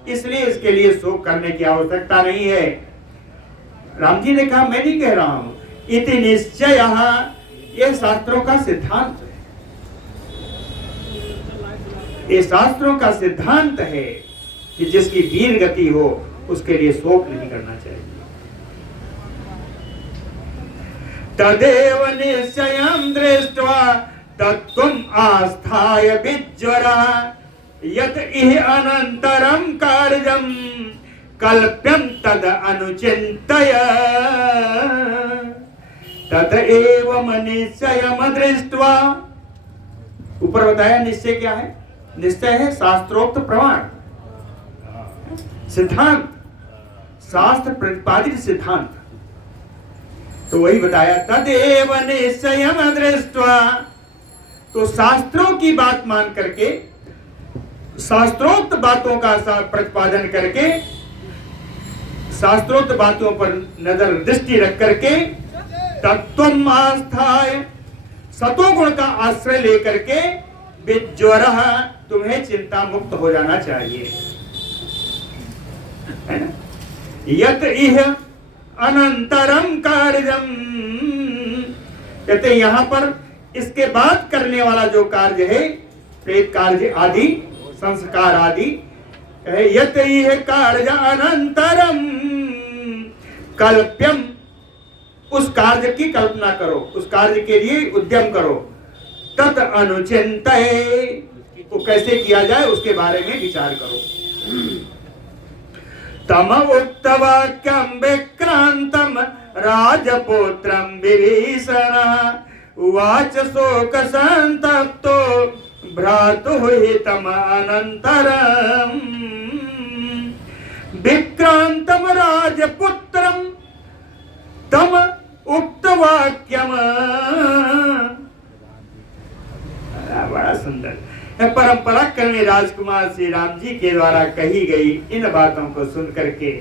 इसलिए इसके लिए शोक करने की आवश्यकता नहीं है। राम जी ने कहा मैं नहीं कह रहा हूं, इति निश्चय, यह शास्त्रों का सिद्धांत है, ये शास्त्रों का सिद्धांत है कि जिसकी वीर गति हो उसके लिए शोक नहीं करना चाहिए। तदेव निश्चयं दृष्ट्वा तत्त्वम् आस्थाय विज्वरः यत् इह अनन्तरं कार्यं कल्प्यं तद अनुचिन्तय तदेव निश्चयम् दृष्ट्वा। ऊपर बताया निश्चय क्या है? निश्चय है शास्त्रोक्त प्रमाण, सिद्धांत, शास्त्र प्रतिपादित सिद्धांत। तो वही बताया तदेव निश्चयम् दृष्ट्वा, तो शास्त्रों की बात मान करके, शास्त्रोक्त बातों का प्रतिपादन करके, शास्त्रोक्त बातों पर नजर दृष्टि रख करके, तत्त्वम् आस्थाय, सतोगुण का आश्रय लेकर के, विज्वरः, तुम्हें चिंता मुक्त हो जाना चाहिए, है ना? यत इह अनंतरम कार्यम, कहते यहां पर इसके बाद करने वाला जो कार्य है, प्रेत कार्य आदि, संस्कार आदि, यत इह कार्य अनंतरम कल्प्यम, उस कार्य की कल्पना करो, उस कार्य के लिए उद्यम करो, तत् अनुचिंतये, वो कैसे किया जाए उसके बारे में विचार करो। तम उक्तवाक्यं विक्रांतम राजपुत्रं विभीषणः उवाच शोक संतप्तो भ्रातुः हितम् अनन्तरम् विक्रांतम राजपुत्रं तम उक्तवाक्यम। बड़ा सुंदर परंपरा क्रमे राजकुमार श्री राम जी के द्वारा कही गई इन बातों को सुन करके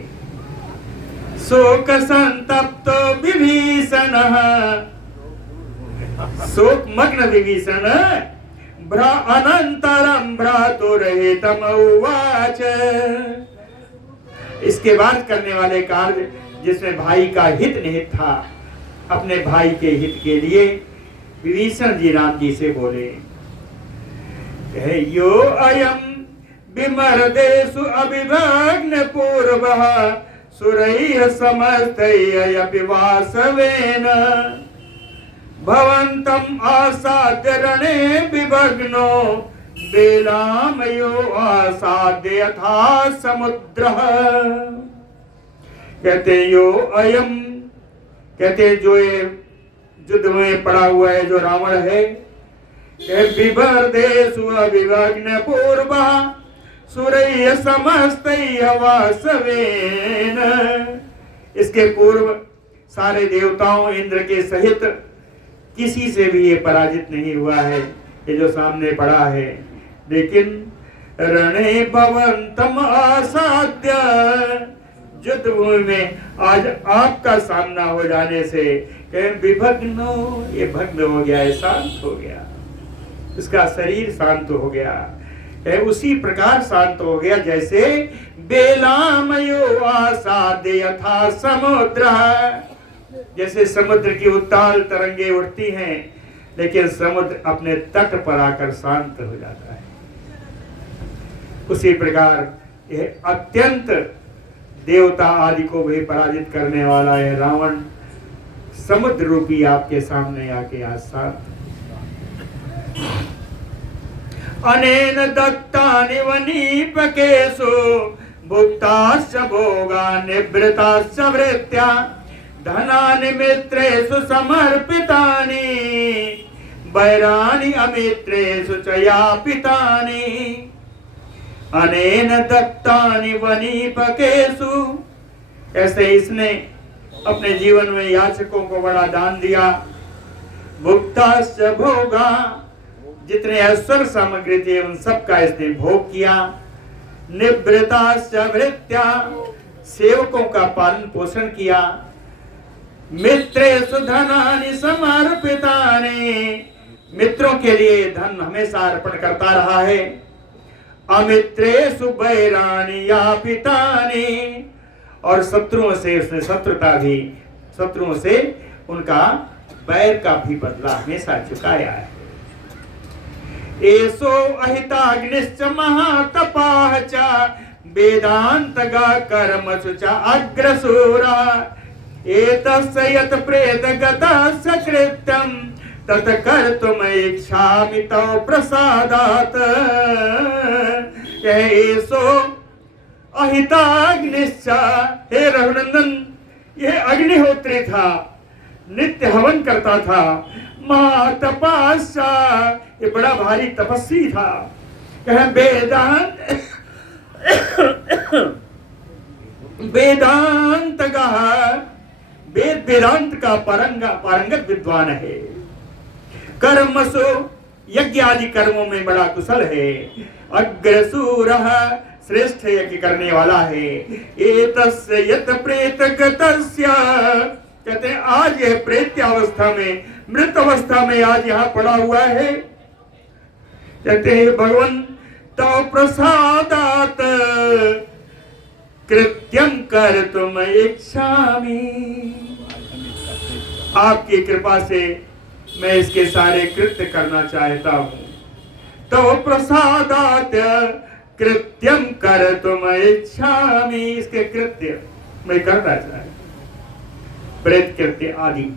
शोक संतप्तो विभीषण, शोक मग्न विभीषण अनंतरम भ्रातुर्हितम् उवाच, इसके बाद करने वाले कार्य जिसमें भाई का हित निहित था, अपने भाई के हित के लिए विभीषण जी राम जी से बोले, यो अयं विमर्देषु अभिभग्न पूर्वः सुरैः समस्तैः वासवेन भवन्तम् आसाद्य रणे विभग्नो बेलामयो आसाद्य यथा समुद्रः। कहते यो अयम, कहते जो ये युद्ध में पड़ा हुआ है जो रावण है, विभर्देषु अभिभग्न पूर्वः सुरैः समस्तैः वासवेन, इसके पूर्व सारे देवताओं इंद्र के सहित किसी से भी ये पराजित नहीं हुआ है, ये जो सामने पड़ा है। लेकिन रणे भवन्तम् आसाद्य, युद्ध भूमि में आज आपका सामना हो जाने से विभग्नो, ये भग्न हो गया है, शांत हो गया, इसका शरीर शांत हो गया है, उसी प्रकार शांत हो गया जैसे बेलामयो आसाद्य यथा समुद्र, जैसे समुद्र की उताल तरंगे उठती हैं लेकिन समुद्र अपने तट पर आकर शांत हो जाता है, उसी प्रकार यह अत्यंत देवता आदि को भी पराजित करने वाला है रावण समुद्र रूपी आपके सामने आके आज शांत। अनेन दत्तानि वनीपकेषु भुक्ताश्च भोगान् निवृताश्च वृत्त्या धनानि मित्रेषु समर्पितानि वैराणि अमित्रेषु च यापितानि। अनेन दत्तानि वनीपकेषु, ऐसे इसने अपने जीवन में याचकों को बड़ा दान दिया। भुक्ताश्च भोगा, जितने ऐश्वर्य सामग्री थे उन सब का इसने भोग किया। निवृताश्च वृत्त्या, सेवकों का पालन पोषण किया। मित्रेषु धनानि समर्पितानि, मित्रों के लिए धन हमेशा अर्पण करता रहा है। अमित्रेषु वैराणि यापितानि, और शत्रुओं से उसने शत्रुओं से उनका बैर का भी बदला हमेशा चुकाया है। एसो अहिताग्निश्च महातपाः च वेदान्तगा कर्मसु च अग्रसूरा एतस्य यत् प्रेतगतस्य कृत्यं तत् कर्तुम् इच्छामि तव प्रसादात्। एसो अहिताग्निश्च, हे रघुनंदन, यह अग्निहोत्री था, नित्य हवन करता था, महातपस्या, ये बड़ा भारी तपस्वी था। वेदांत वेदांत का पारंगत विद्वान है। कर्मसु, यज्ञ आदि कर्मों में बड़ा कुशल है। अग्रसूरः, श्रेष्ठ यज्ञ करने वाला है। एतस्य यत् प्रेतगतस्य, कहते हैं आज यह प्रेत्य अवस्था में, मृत अवस्था में आज यहाँ पड़ा हुआ है। कहते हैं भगवान तव प्रसादात कृत्यम कर्तुम इच्छामि, आपकी कृपा से मैं इसके सारे कृत्य करना चाहता हूँ। तव प्रसादात कृत्यम कर्तुम इच्छामि, इसके कृत्य मैं करना चाहता हूँ, प्रेत कृत्य आदि।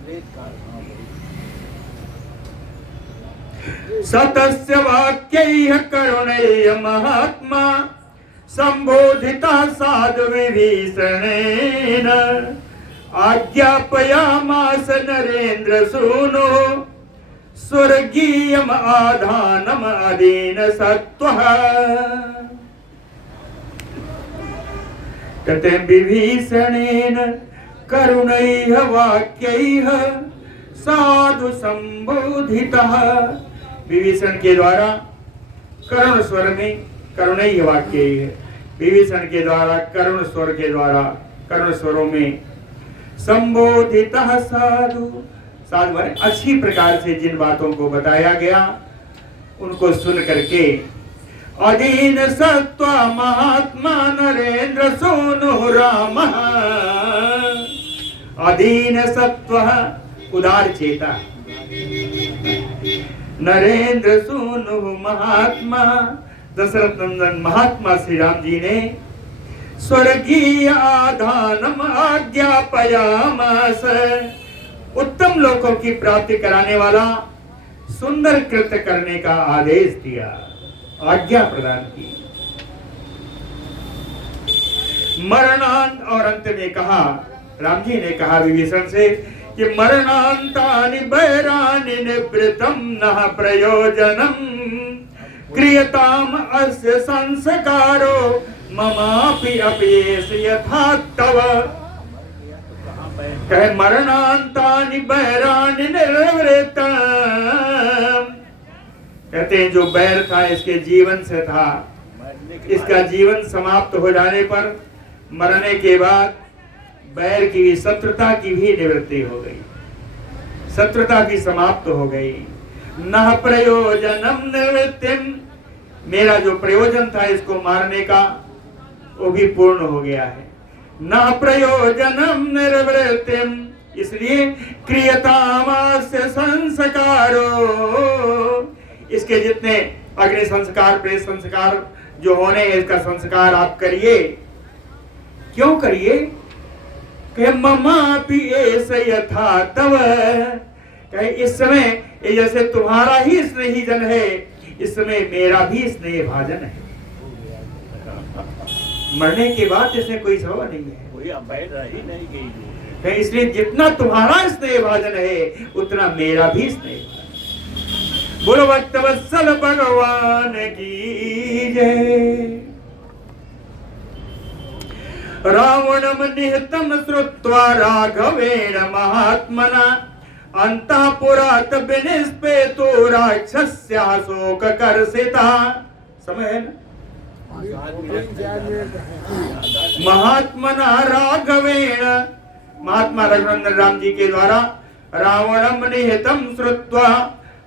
सतस्य वाक्यैः करुणैः महात्मा संबोधितः साधु विभीषणेन आज्ञापयामास नरेंद्र सूनो स्वर्गीयम आधानम अधीन सत्वः। कहते हैं विभीषणेन करुणैः वाक्यैः साधु संबोधितः, विभीषण के द्वारा करुण स्वर में, करुणैः वाक्यैः, विभीषण के द्वारा करुण स्वर के द्वारा, करुण स्वरों में संबोधितः साधु, साधु माने अच्छी प्रकार से जिन बातों को बताया गया उनको सुन करके अधीन सत्व महात्मा नरेंद्र सोनु राम, अधीन सत्व उदार चेता, नरेंद्र सोनु महात्मा, दशरथ नंदन महात्मा श्री राम जी ने स्वर्गीय आधानम आज्ञापयामास, उत्तम लोकों की प्राप्ति कराने वाला सुंदर कृत्य करने का आदेश दिया, आज्ञा प्रदान की। मरणांत, और अंत में कहा, राम जी ने कहा विभीषण से कि मरणांतानि वैरानि निवृत्तं नः प्रयोजनम् क्रियताम अस्य संस्कारो ममापि अपेस यथा तव। कहे मरणांतानि वैरानि निवृत्तं, कहते हैं जो बैर था इसके जीवन से था, इसका जीवन समाप्त हो जाने पर, मरने के बाद बैर की भी, शत्रुता की भी निवृत्ति हो गई, शत्रुता भी समाप्त हो गई। न प्रयोजनम निवृत्तिम, मेरा जो प्रयोजन था इसको मारने का वो भी पूर्ण हो गया है। न प्रयोजनम निवृत्तिम, इसलिए क्रियतामास्य संस्कारो, इसके जितने अग्नि संस्कार, प्रेत संस्कार जो होने इसका संस्कार आप करिए। क्यों करिए? कि ममापि एष यथा तव, कहे इस समय ये जैसे तुम्हारा ही स्नेही जन है, इस समय मेरा भी स्नेह भाजन है। मरने के बाद इसमें कोई सवाल नहीं है, कोई बैर ही नहीं गई। इसलिए जितना तुम्हारा स्नेह भाजन है उतना मेरा भी स्नेह। बोलो भक्तवत्सल भगवान की जय। रावणम निहतम श्रुत्वा राघवेण महात्मना अंतःपुरात् विनिष्पेतो राक्षस्या शोककर्षिता। समय है ना? महात्मना राघवेण, महात्मा रघुनंदन राम जी के द्वारा रावणम निहतम श्रुत्वा,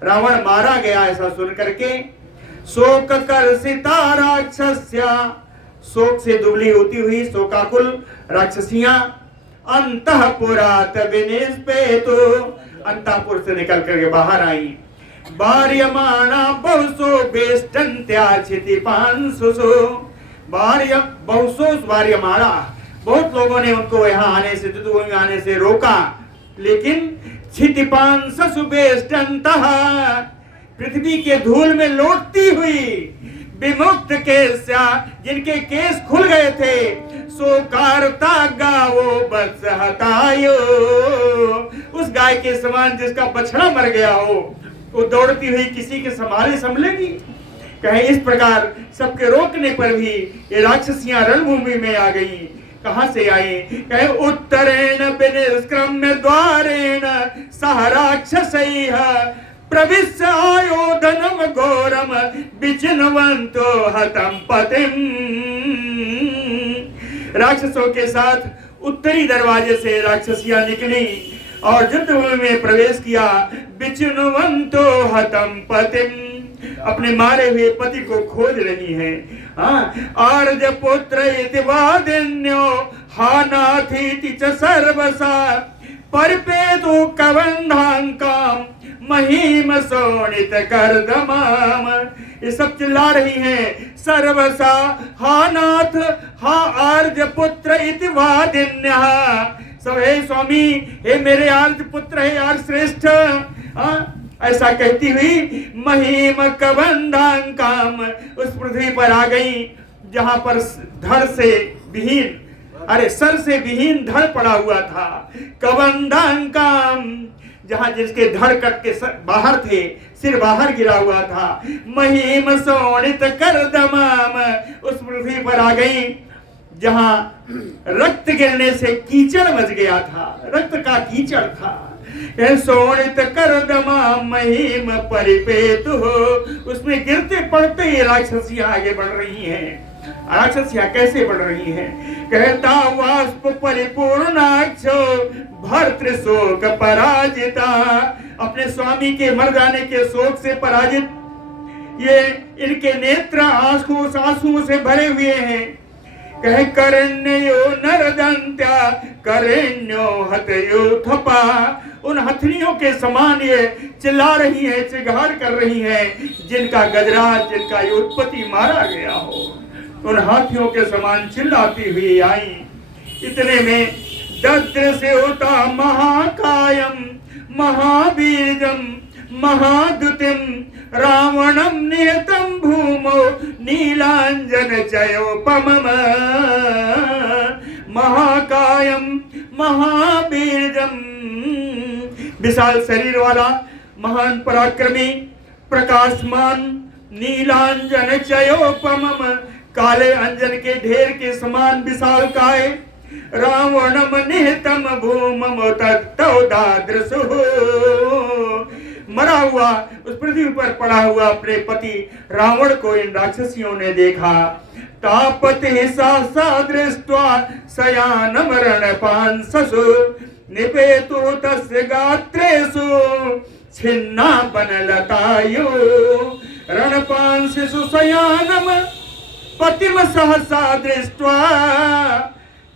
रावण मारा गया ऐसा सुन करके, शोककर्षिता राक्षस्या, शोक से दुबली होती हुई शोकाकुल राक्षसियां अंतःपुरात विनिष्पेतु, अंतःपुर से निकल करके बाहर आई। बार्यमाणा बहुसो बेष्टन्त्या क्षितिपांशुषु, बहुसो बार्यमाणा, बहुत लोगों ने उनको यहाँ आने से, युद्धभूमि में आने से रोका, लेकिन क्षितिपांशुषु बेष्टन्तः, पृथ्वी के धूल में लौटती हुई विमुक्त केस्या, जिनके केस खुल गए थे, सोकारता गावो बत्सहतायो, उस गाय के समान जिसका बछड़ा मर गया हो, वो दौड़ती हुई किसी के संभाले संभलेगी। कहे इस प्रकार सबके रोकने पर भी ये राक्षसियां रणभूमि में आ गई। कहां से आई? कहे उत्तरेण विनिष्क्रम्य द्वारेण सह राक्षसैः प्रविश्य आयोधनम घोरम विचिन्वन्तो हतं पतिम। राक्षसों के साथ उत्तरी दरवाजे से राक्षसियां निकली और युद्धभूमि में प्रवेश किया। विचिन्वन्तो हतं पतिम, अपने मारे हुए पति को खोज रही है। आर्ज पुत्र इति वादिन्यो हानाथीति च सर्वसा परिपेतु कबंधांकाम महीम सोनित कर्दमाम। ये सब चिल्ला रही हैं, सर्वसा हानाथ हा आर्ज पुत्र इति वादिन्यः, सब हे स्वामी, हे मेरे आर्ज पुत्र, हे आर्ज श्रेष्ठ, ऐसा कहती हुई महीम कबंधांकाम उस पृथ्वी पर आ गई जहां पर धड़ से विहीन, अरे सर से विहीन धड़ पड़ा हुआ था। कबंधांकाम, जहां जिसके धड़ कट के बाहर थे, सिर बाहर गिरा हुआ था। महीम सोनित कर्दमाम, उस पृथ्वी पर आ गई जहां रक्त गिरने से कीचड़ मच गया था, रक्त का कीचड़ था। सोनित कर्दमाम महीम परिपेतु, उसमें गिरते पड़ते ही राक्षसियां आगे बढ़ रही हैं। राक्षसियां कैसे बढ़ रही हैं? कहता वाष्प परिपूर्णाक्षो भर्तृशोक पराजिता, अपने स्वामी के मर जाने के शोक से पराजित ये इनके नेत्र आंसुओं से भरे हुए हैं। कहे करण्यो नरदंत्या करण्यो हतयो थपा, उन हथनियों के समान ये चिल्ला रही है, चिघाड़ कर रही है, जिनका गजराज, जिनका ये उत्पत्ति मारा गया हो। उन हाथियों के समान चिल्लाती हुई आई। इतने में दद्र से होता महाकायम महाबीजम महादुतिम रावणम नियतम भूमो नीलांजन चयोपमम। महाकायम महाबीजम, विशाल शरीर वाला, महान पराक्रमी, प्रकाशमान, नीलांजन चयोपमम, काले अंजन के ढेर के समान विशाल काय, रावणम निहतम भूमम तत्तो दादृशु, मरा हुआ उस पृथ्वी पर पड़ा हुआ अपने पति रावण को इन राक्षसियों ने देखा। तापति सहसा दृष्ट्वा शयानम रणपांससु निपेतु तस्य गात्रेषु छिन्ना बनलतायु। रणपांससु शयानम पतिम सहसा दृष्ट्वा,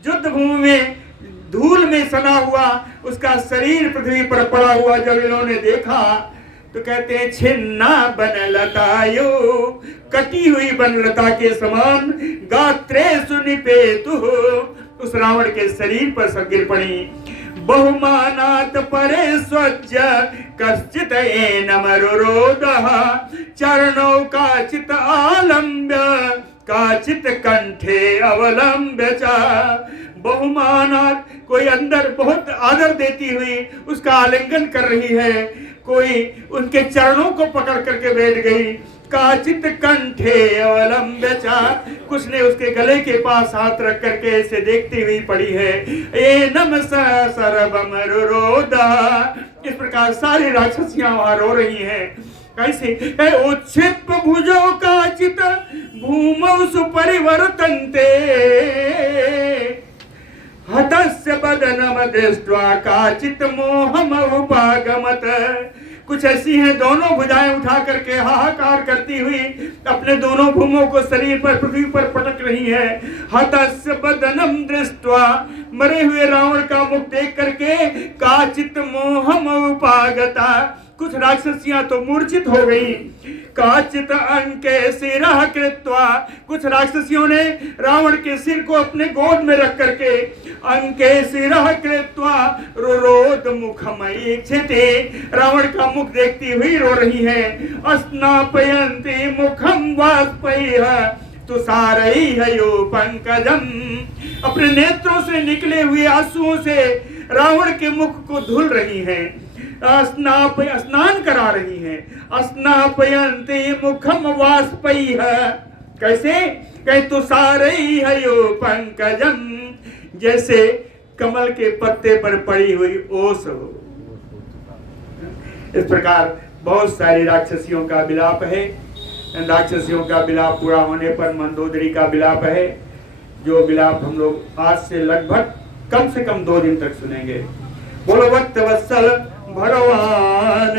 युद्ध भूमि में धूल में सना हुआ उसका शरीर पृथ्वी पर पड़ा हुआ जब इन्होंने देखा तो कहते हैं छिन्ना बनलतायो, कटी हुई बनलता के समान, गात्रेषु निपेतु, उस रावण के शरीर पर सब गिर पड़ी। बहुमानात परे स्वज्ज कश्चित एनमरुरोदः चरणों काचित आलम्ब्य काचित कंठे अवलंब्य च। बहुमानात, कोई अंदर बहुत आदर देती हुई उसका आलिंगन कर रही है, कोई उनके चरणों को पकड़ करके बैठ गई। काचित कंठे अवलंब्य च, कुछ ने उसके गले के पास हाथ रख करके ऐसे देखती हुई पड़ी है। एनम सरबम रुरोदा, इस प्रकार सारी राक्षसियां वहां रो रही हैं। कैसे? उच्छिप भुजो काचित भूमौ सुपरिवर्तन्ते हतस्य बदनम दृष्ट्वा काचित मोहम उपागमत। कुछ ऐसी हैं, दोनों भुजाएं उठा करके हाहाकार करती हुई अपने दोनों भूमों को शरीर पर, पृथ्वी पर पटक रही है। हतस्य बदनम दृष्ट्वा, मरे हुए रावण का मुख देख करके काचित मोहम उपागता, कुछ राक्षसियां तो मूर्छित हो गई। काचित अंके सिरह कृत्वा, कुछ राक्षसियों ने रावण के सिर को अपने गोद में रख करके अंके सिरह कृत्वा रोरोद मुखमयी क्षिते, रावण का मुख देखती हुई रो रही है। अस्नापयन्ति मुखम वाष्पैः तुषारैर्यो पंकजम, अपने नेत्रों से निकले हुए आंसुओं से रावण के मुख को धुल रही हैं, स्नान करा रही हैं। अस्नापयन्ति मुखम वाष्पैः, कैसे? कहीं तुषारैर्यो पंकजम, जैसे कमल के पत्ते पर पड़ी हुई ओस हो। इस प्रकार बहुत सारी राक्षसियों का विलाप है। इन राक्षसियों का विलाप पूरा होने पर मंदोदरी का विलाप है, जो विलाप हम लोग आज से लगभग कम से कम 2 दिन तक सुनेंगे। बोलो भक्त वत्सल भगवान